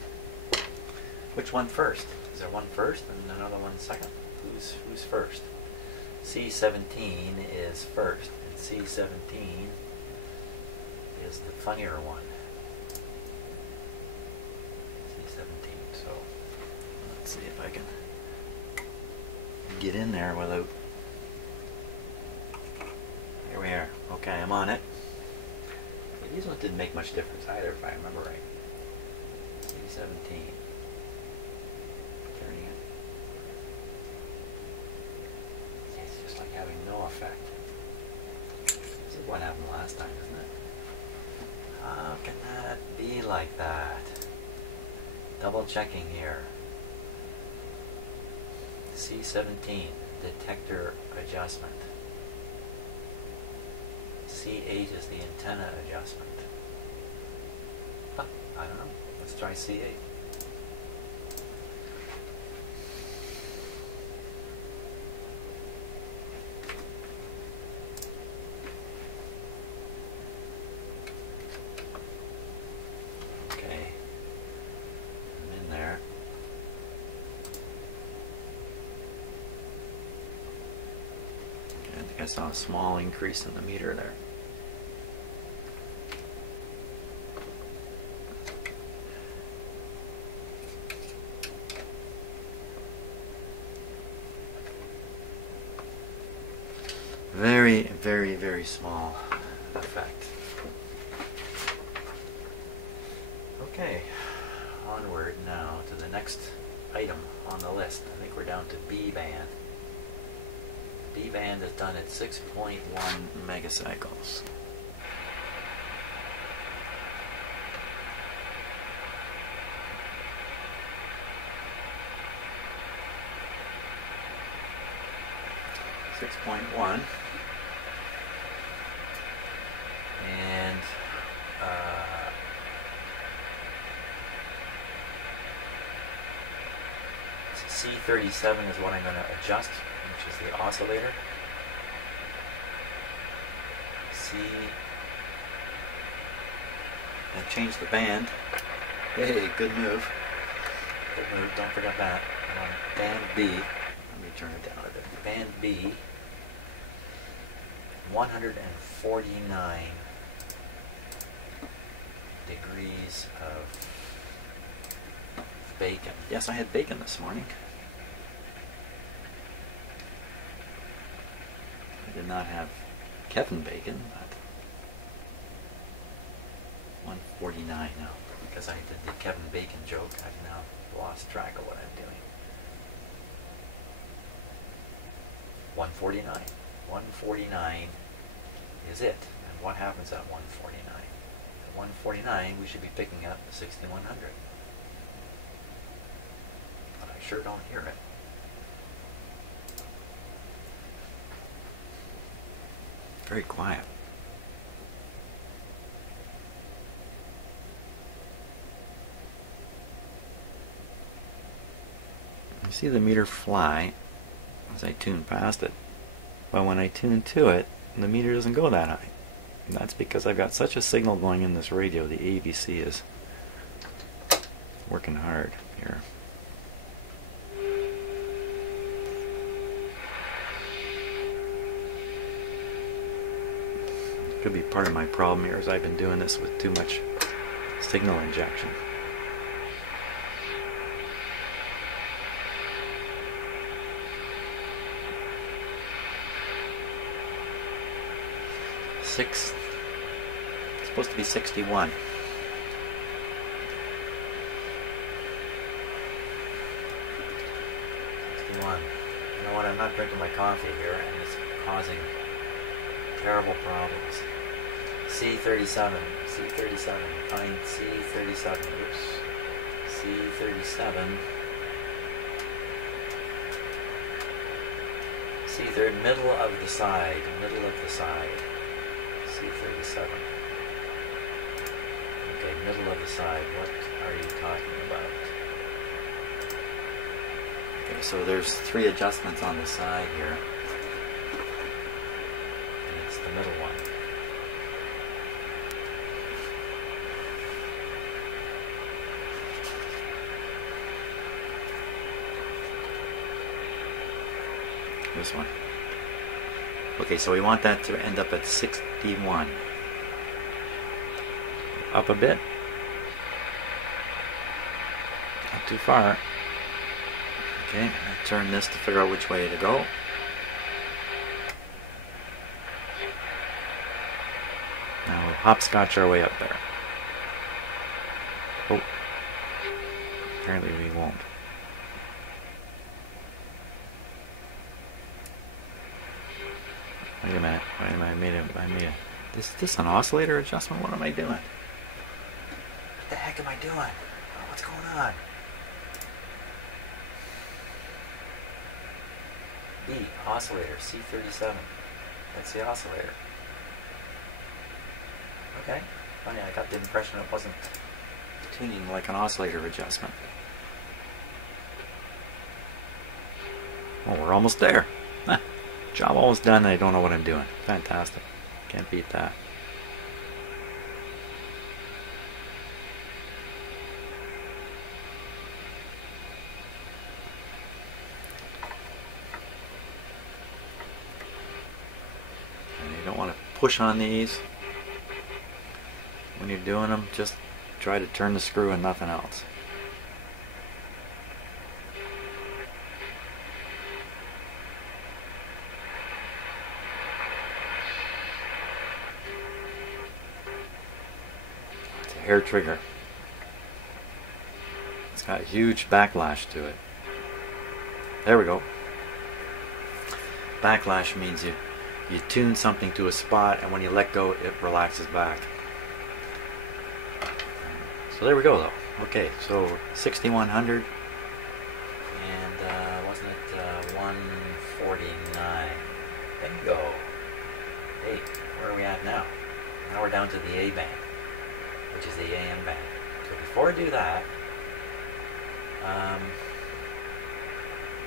Which one first? Is there one first and another one second? Who's first? C17 is first, and C17 is the funnier one. C17. So let's see if I can get in there without. Here we are. Okay, I'm on it. These ones didn't make much difference either, if I remember right. C17. Turning it. It's just like having no effect. This is what happened last time, isn't it? How can that be like that? Double checking here. C17, detector adjustment. C8 is the antenna adjustment. Huh, I don't know. Let's try C8. Okay. I'm in there. I think I saw a small increase in the meter there. Very, very, very small effect. Okay, onward now to the next item on the list. I think we're down to B band. B band is done at 6.1 megacycles. And C37 is what I'm going to adjust, which is the oscillator. And change the band. Hey, good move. Good move, don't forget that. I'm on band B. Let me turn it down a bit. Band B, 149 degrees of bacon. Yes, I had bacon this morning. I did not have Kevin bacon, but 149 now. Because I did the Kevin Bacon joke, I've now lost track of what I'm doing. 149. 149 is it. And what happens at 149? At 149, we should be picking up 6100. But I sure don't hear it. Very quiet. You see the meter fly as I tune past it, but when I tune to it, the meter doesn't go that high. And that's because I've got such a signal going in this radio. The ABC is working hard here. Could be part of my problem here is I've been doing this with too much signal injection. It's supposed to be 61. 61. You know what? I'm not drinking my coffee here, and it's causing terrible problems. C37. C37. Find C37. Oops. C37. C3. Middle of the side. Middle of the side. C37. Okay, middle of the side. What are you talking about? Okay, so there's 3 adjustments on the side here. And it's the middle one. This one. Okay, so we want that to end up at 61. Up a bit. Not too far. Okay, I turn this to figure out which way to go. Now we'll hopscotch our way up there. Oh. Apparently we won't. Wait a minute, I made a... Is this an oscillator adjustment? What am I doing? What the heck am I doing? Oh, what's going on? B, oscillator, C37. That's the oscillator. Okay. Funny, I got the impression it wasn't tuning like an oscillator adjustment. Oh, we're almost there. Job almost done and I don't know what I'm doing. Fantastic. Can't beat that. And you don't want to push on these. When you're doing them, just try to turn the screw and nothing else. It's a hair trigger. It's got a huge backlash to it. There we go. Backlash means you tune something to a spot, and when you let go, it relaxes back. So there we go, though. Okay, so 6100, and wasn't it 149? Bingo. Hey, where are we at now? Now we're down to the A band, which is the AM band. So before I do that,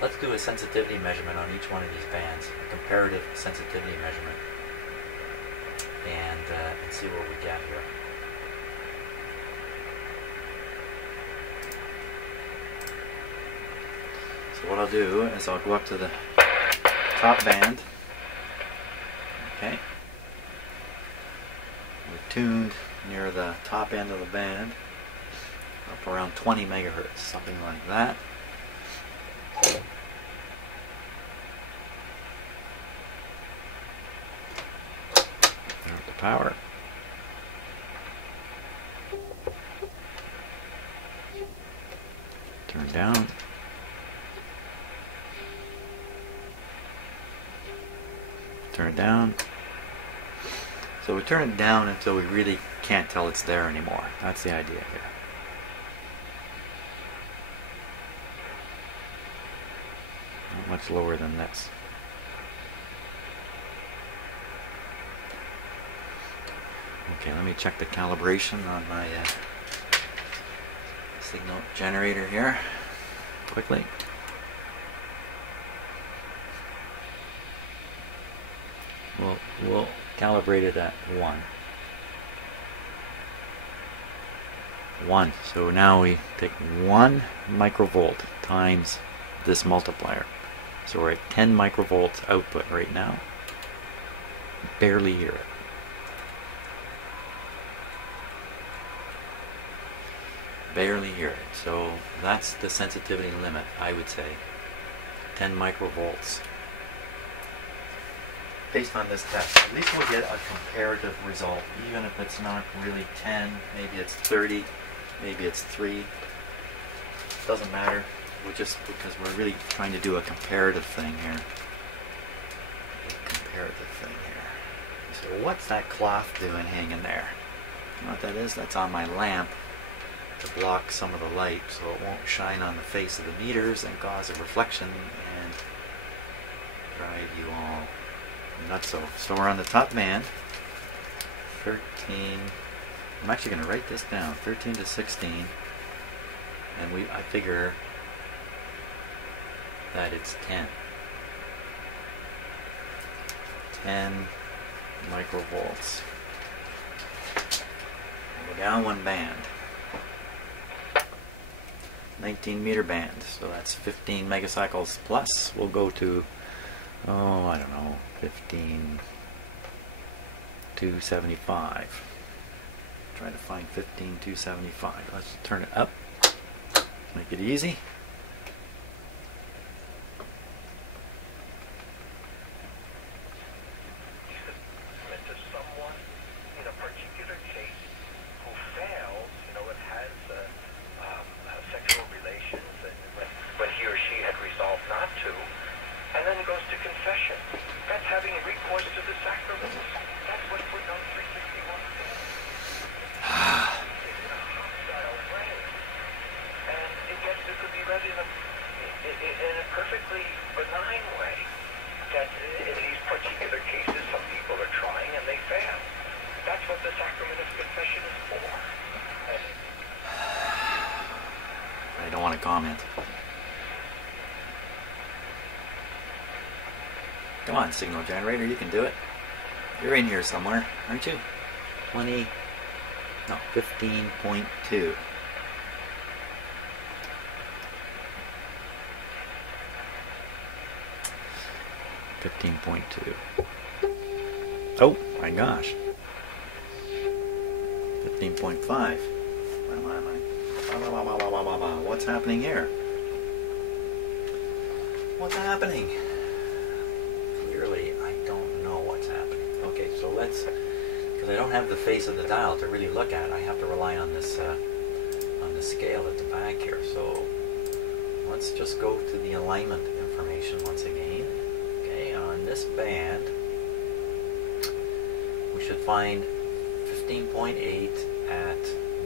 let's do a sensitivity measurement on each one of these bands, a comparative sensitivity measurement, and see what we get here. So what I'll do is I'll go up to the top band. Okay. We're tuned near the top end of the band, up around 20 megahertz, something like that. There's the power. Turn down. Turn it down. So we turn it down until we really can't tell it's there anymore. That's the idea here. Not much lower than this. Okay, let me check the calibration on my signal generator here quickly. We'll calibrate it at 1. So now we take 1 microvolt times this multiplier. So we're at 10 microvolts output right now. Barely hear it. Barely hear it. So that's the sensitivity limit, I would say. 10 microvolts. Based on this test, at least we'll get a comparative result, even if it's not really 10, maybe it's 30, maybe it's 3. Doesn't matter. We're just, because we're really trying to do a comparative thing here. So what's that cloth doing hanging there? You know what that is? That's on my lamp to block some of the light so it won't shine on the face of the meters and cause a reflection and drive you all nuts. So we're on the top band, 13, I'm actually going to write this down, 13 to 16, and I figure that it's 10 microvolts. We'll go down one band, 19 meter band, so that's 15 megacycles plus. We'll go to, oh, I don't know, 15,275. Try to find 15,275. Let's turn it up. Make it easy. on, signal generator. You can do it. You're in here somewhere, aren't you? 15.2. 15.2. Oh my gosh. 15.5. What's happening here? What's happening? Clearly, I don't know what's happening. Okay, so let's, because I don't have the face of the dial to really look at, I have to rely on this scale at the back here. So let's just go to the alignment information once again. Okay, on this band, we should find 15.8 at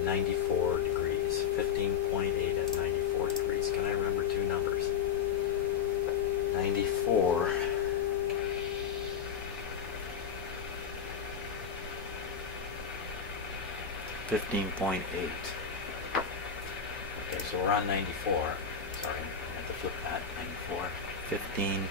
94 degrees. 15.8 at 94 degrees. Can I remember two numbers? 94. $15.8. Okay, so we're on 94. Sorry, I had to flip that. 94. 15.8.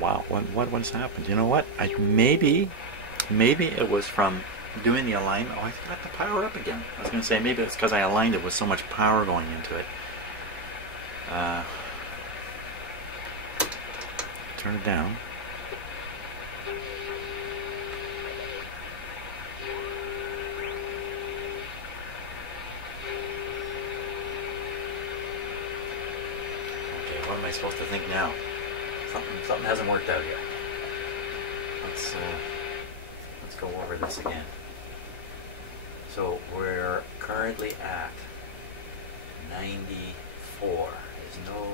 Wow, what's happened? You know what? Maybe it was from doing the alignment. Oh, I forgot to power up again. I was going to say maybe it's because I aligned it with so much power going into it. Turn it down. Okay, what am I supposed to think now? Something hasn't worked out yet. Let's go over this again. So we're currently at 94. There's no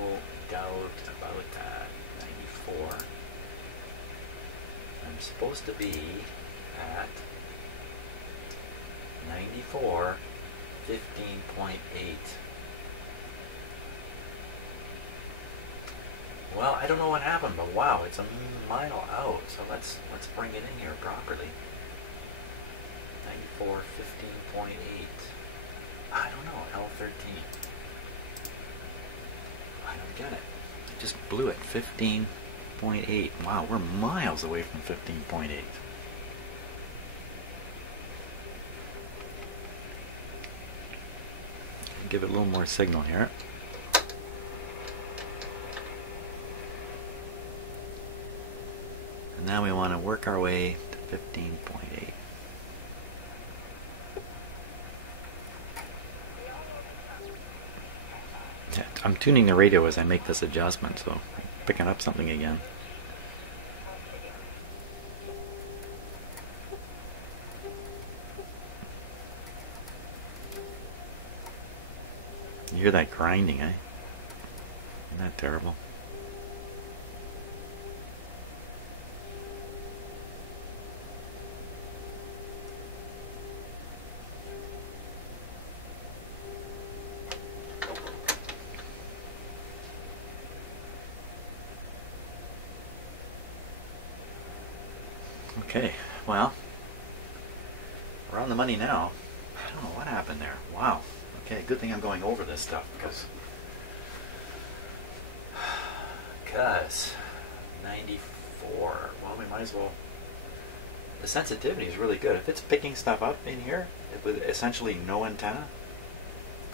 doubt about that. 94. I'm supposed to be at 94, 15.8. Well, I don't know what happened, but wow, it's a mile out. So let's bring it in here properly. 94, 15.8. I don't know, L13. I don't get it. I just blew it. 15.8. Wow, we're miles away from 15.8. Give it a little more signal here. And now we want to work our way to 15.8. I'm tuning the radio as I make this adjustment, so I'm picking up something again. You hear that grinding, eh? Isn't that terrible? Okay, well, we're on the money now. I don't know what happened there. Wow. Okay, good thing I'm going over this stuff because 94. Well, we might as well. The sensitivity is really good. If it's picking stuff up in here with essentially no antenna.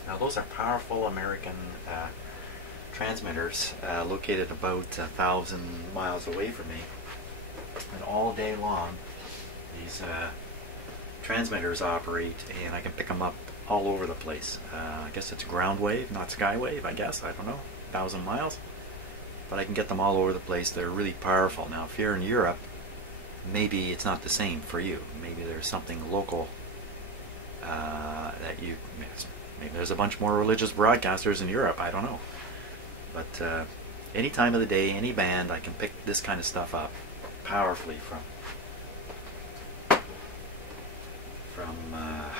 Now those are powerful American transmitters located about 1,000 miles away from me. And all day long, these transmitters operate, and I can pick them up all over the place. I guess it's ground wave, not sky wave, I guess. I don't know, 1,000 miles. But I can get them all over the place. They're really powerful. Now, if you're in Europe, maybe it's not the same for you. Maybe there's something local that you... Maybe there's a bunch more religious broadcasters in Europe. I don't know. But any time of the day, any band, I can pick this kind of stuff up powerfully from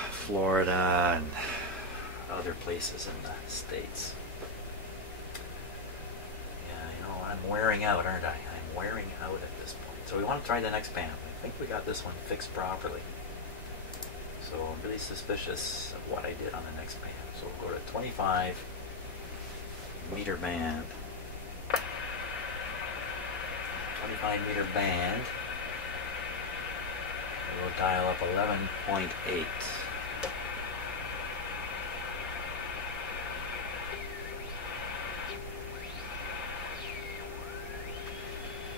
Florida and other places in the States. Yeah, you know, I'm wearing out, aren't I? I'm wearing out at this point. So we want to try the next band. I think we got this one fixed properly. So I'm really suspicious of what I did on the next band. So we'll go to 25 meter band. 25 meter band. We'll dial up 11.8.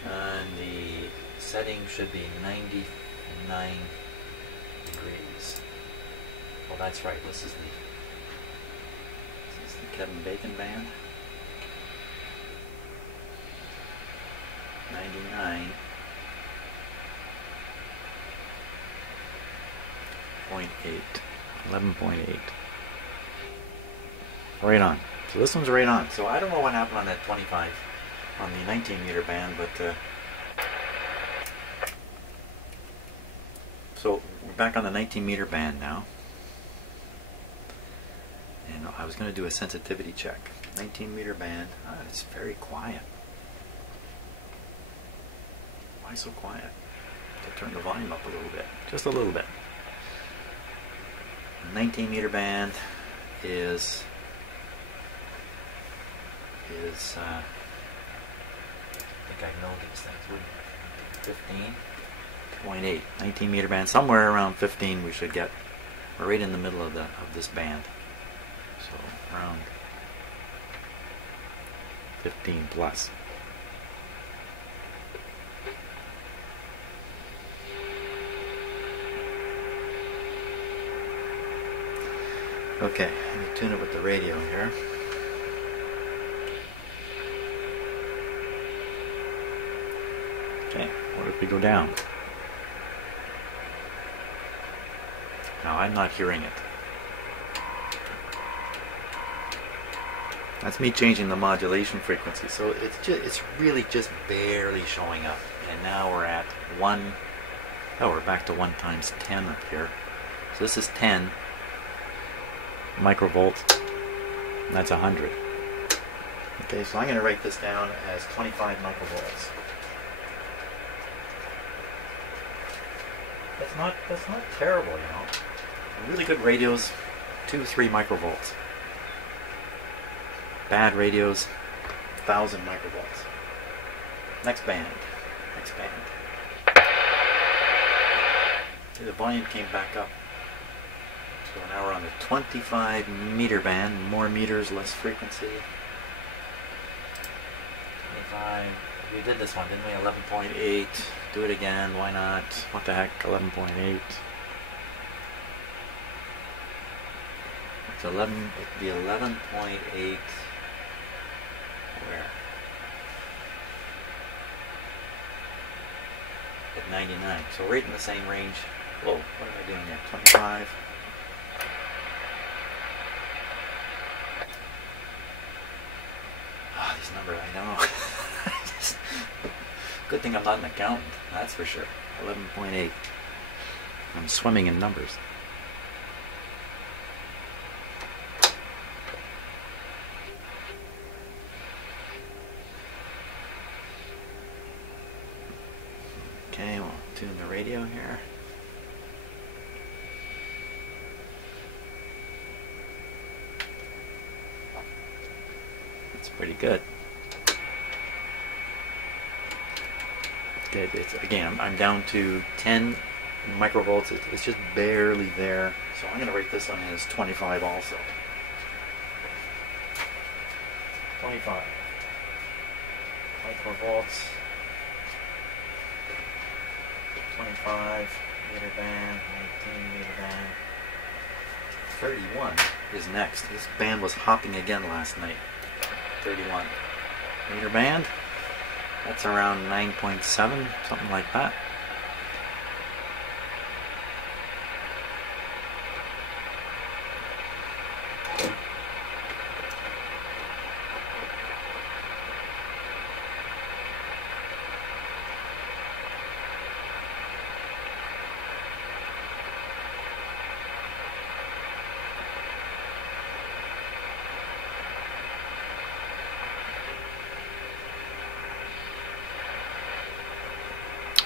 And the setting should be 99 degrees. Well, that's right. This is the Kevin Bacon band. 99.8. .8, 11.8. Right on. So this one's right on. So I don't know what happened on that 25, on the 19 meter band, but so we're back on the 19 meter band now. And I was going to do a sensitivity check. 19 meter band. It's very quiet. Why so quiet? To turn the volume up a little bit. Just a little bit. 19 meter band is I think I know these things. 15.8. 19 meter band, somewhere around 15 we should get. We're right in the middle of this band. So around 15 plus. Okay, let me tune it with the radio here. Okay, what if we go down? Now I'm not hearing it. That's me changing the modulation frequency, so it's really just barely showing up. And now we're at 1. Oh, we're back to 1 times 10 up here. So this is 10 microvolts. That's 100. Okay, so I'm going to write this down as 25 microvolts. That's not terrible, you know. Really good radios, 2-3 microvolts. Bad radios, 1,000 microvolts. Next band. Next band. See, the volume came back up. So now we're on the 25 meter band. More meters, less frequency. 25. We did this one, didn't we? 11.8. Do it again. Why not? What the heck? 11.8. It's 11. It'd be 11.8. Where? At 99. So right in the same range. Whoa, what am I doing here? 25. Ah, these numbers, I know. Good thing I'm not an accountant, that's for sure. 11.8. I'm swimming in numbers. Okay, we'll tune the radio here. That's pretty good. Okay, again, I'm down to 10 microvolts. It's just barely there. So I'm going to rate this one as 25 also. 25 microvolts. 25 meter band, 19 meter band. 31 is next. This band was hopping again last night. 31 meter band. That's around 9.7, something like that.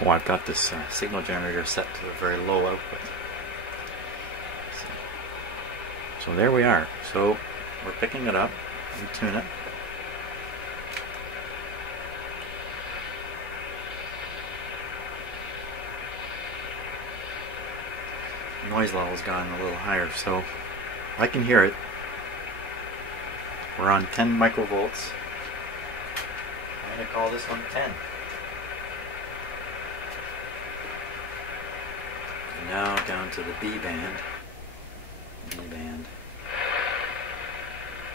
Oh, I've got this signal generator set to a very low output. So there we are. So we're picking it up and tune it. Noise level's gone a little higher, so I can hear it. We're on 10 microvolts. I'm going to call this one 10. And now down to the B band. B band.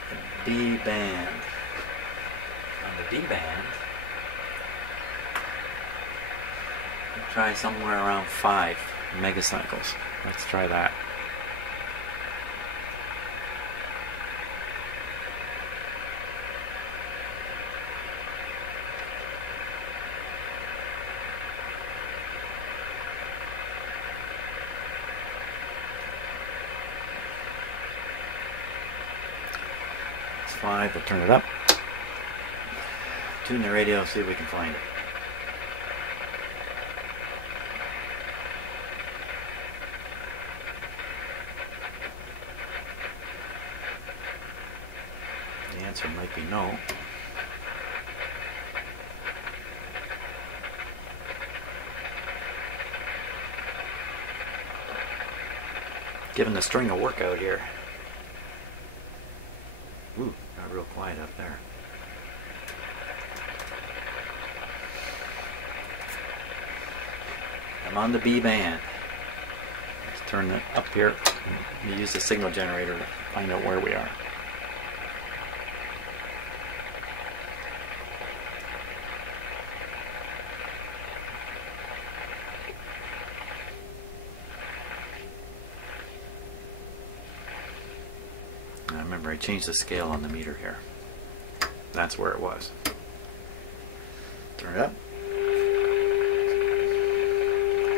The B band. On the B band, we'll try somewhere around 5 megacycles. Let's try that. It's 5. We'll turn it up. Tune the radio, see if we can find it. The answer might be no. Giving the string a workout here. Ooh, got real quiet up there. I'm on the B band. Let's turn it up here. We use the signal generator to find out where we are. Now remember, I changed the scale on the meter here. That's where it was. Turn it up.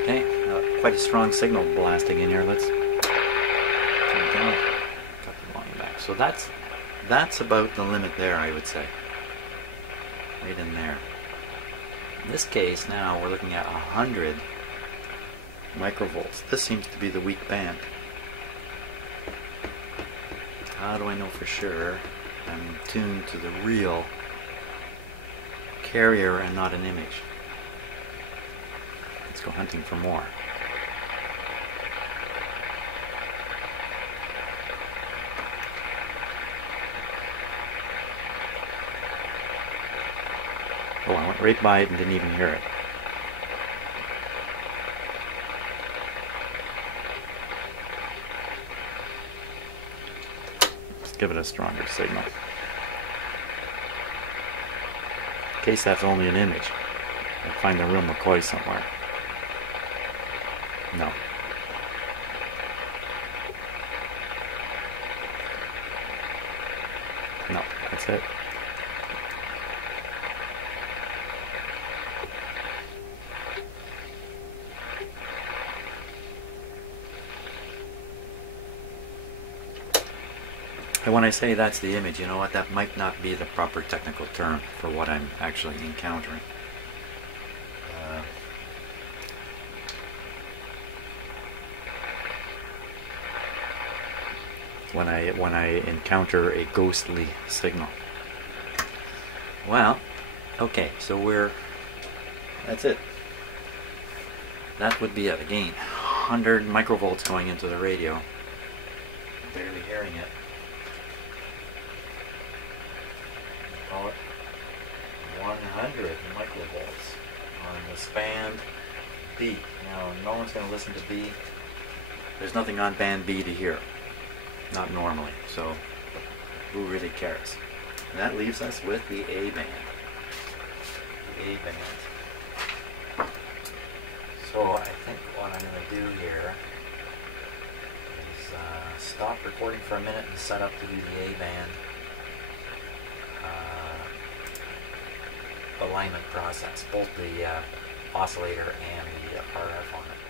Okay, quite a strong signal blasting in here. Let's turn it down. Cut the volume back. So that's about the limit there, I would say. Right in there. In this case, now we're looking at 100 microvolts. This seems to be the weak band. How do I know for sure I'm tuned to the real carrier and not an image? Let's go hunting for more. Oh, I went right by it and didn't even hear it. Let's give it a stronger signal. In case that's only an image. I'll find the real McCoy somewhere. No. No, that's it. And when I say that's the image, you know what? That might not be the proper technical term for what I'm actually encountering. When I encounter a ghostly signal. Well, okay, so that's it. That would be it. Again, 100 microvolts going into the radio. Barely hearing it. Call it 100 microvolts on the span B. Now, no one's going to listen to B. There's nothing on band B to hear. Not normally, so who really cares? And that leaves us with the A band. The A band. So I think what I'm going to do here is stop recording for a minute and set up to do the A band alignment process, both the oscillator and the RF on it.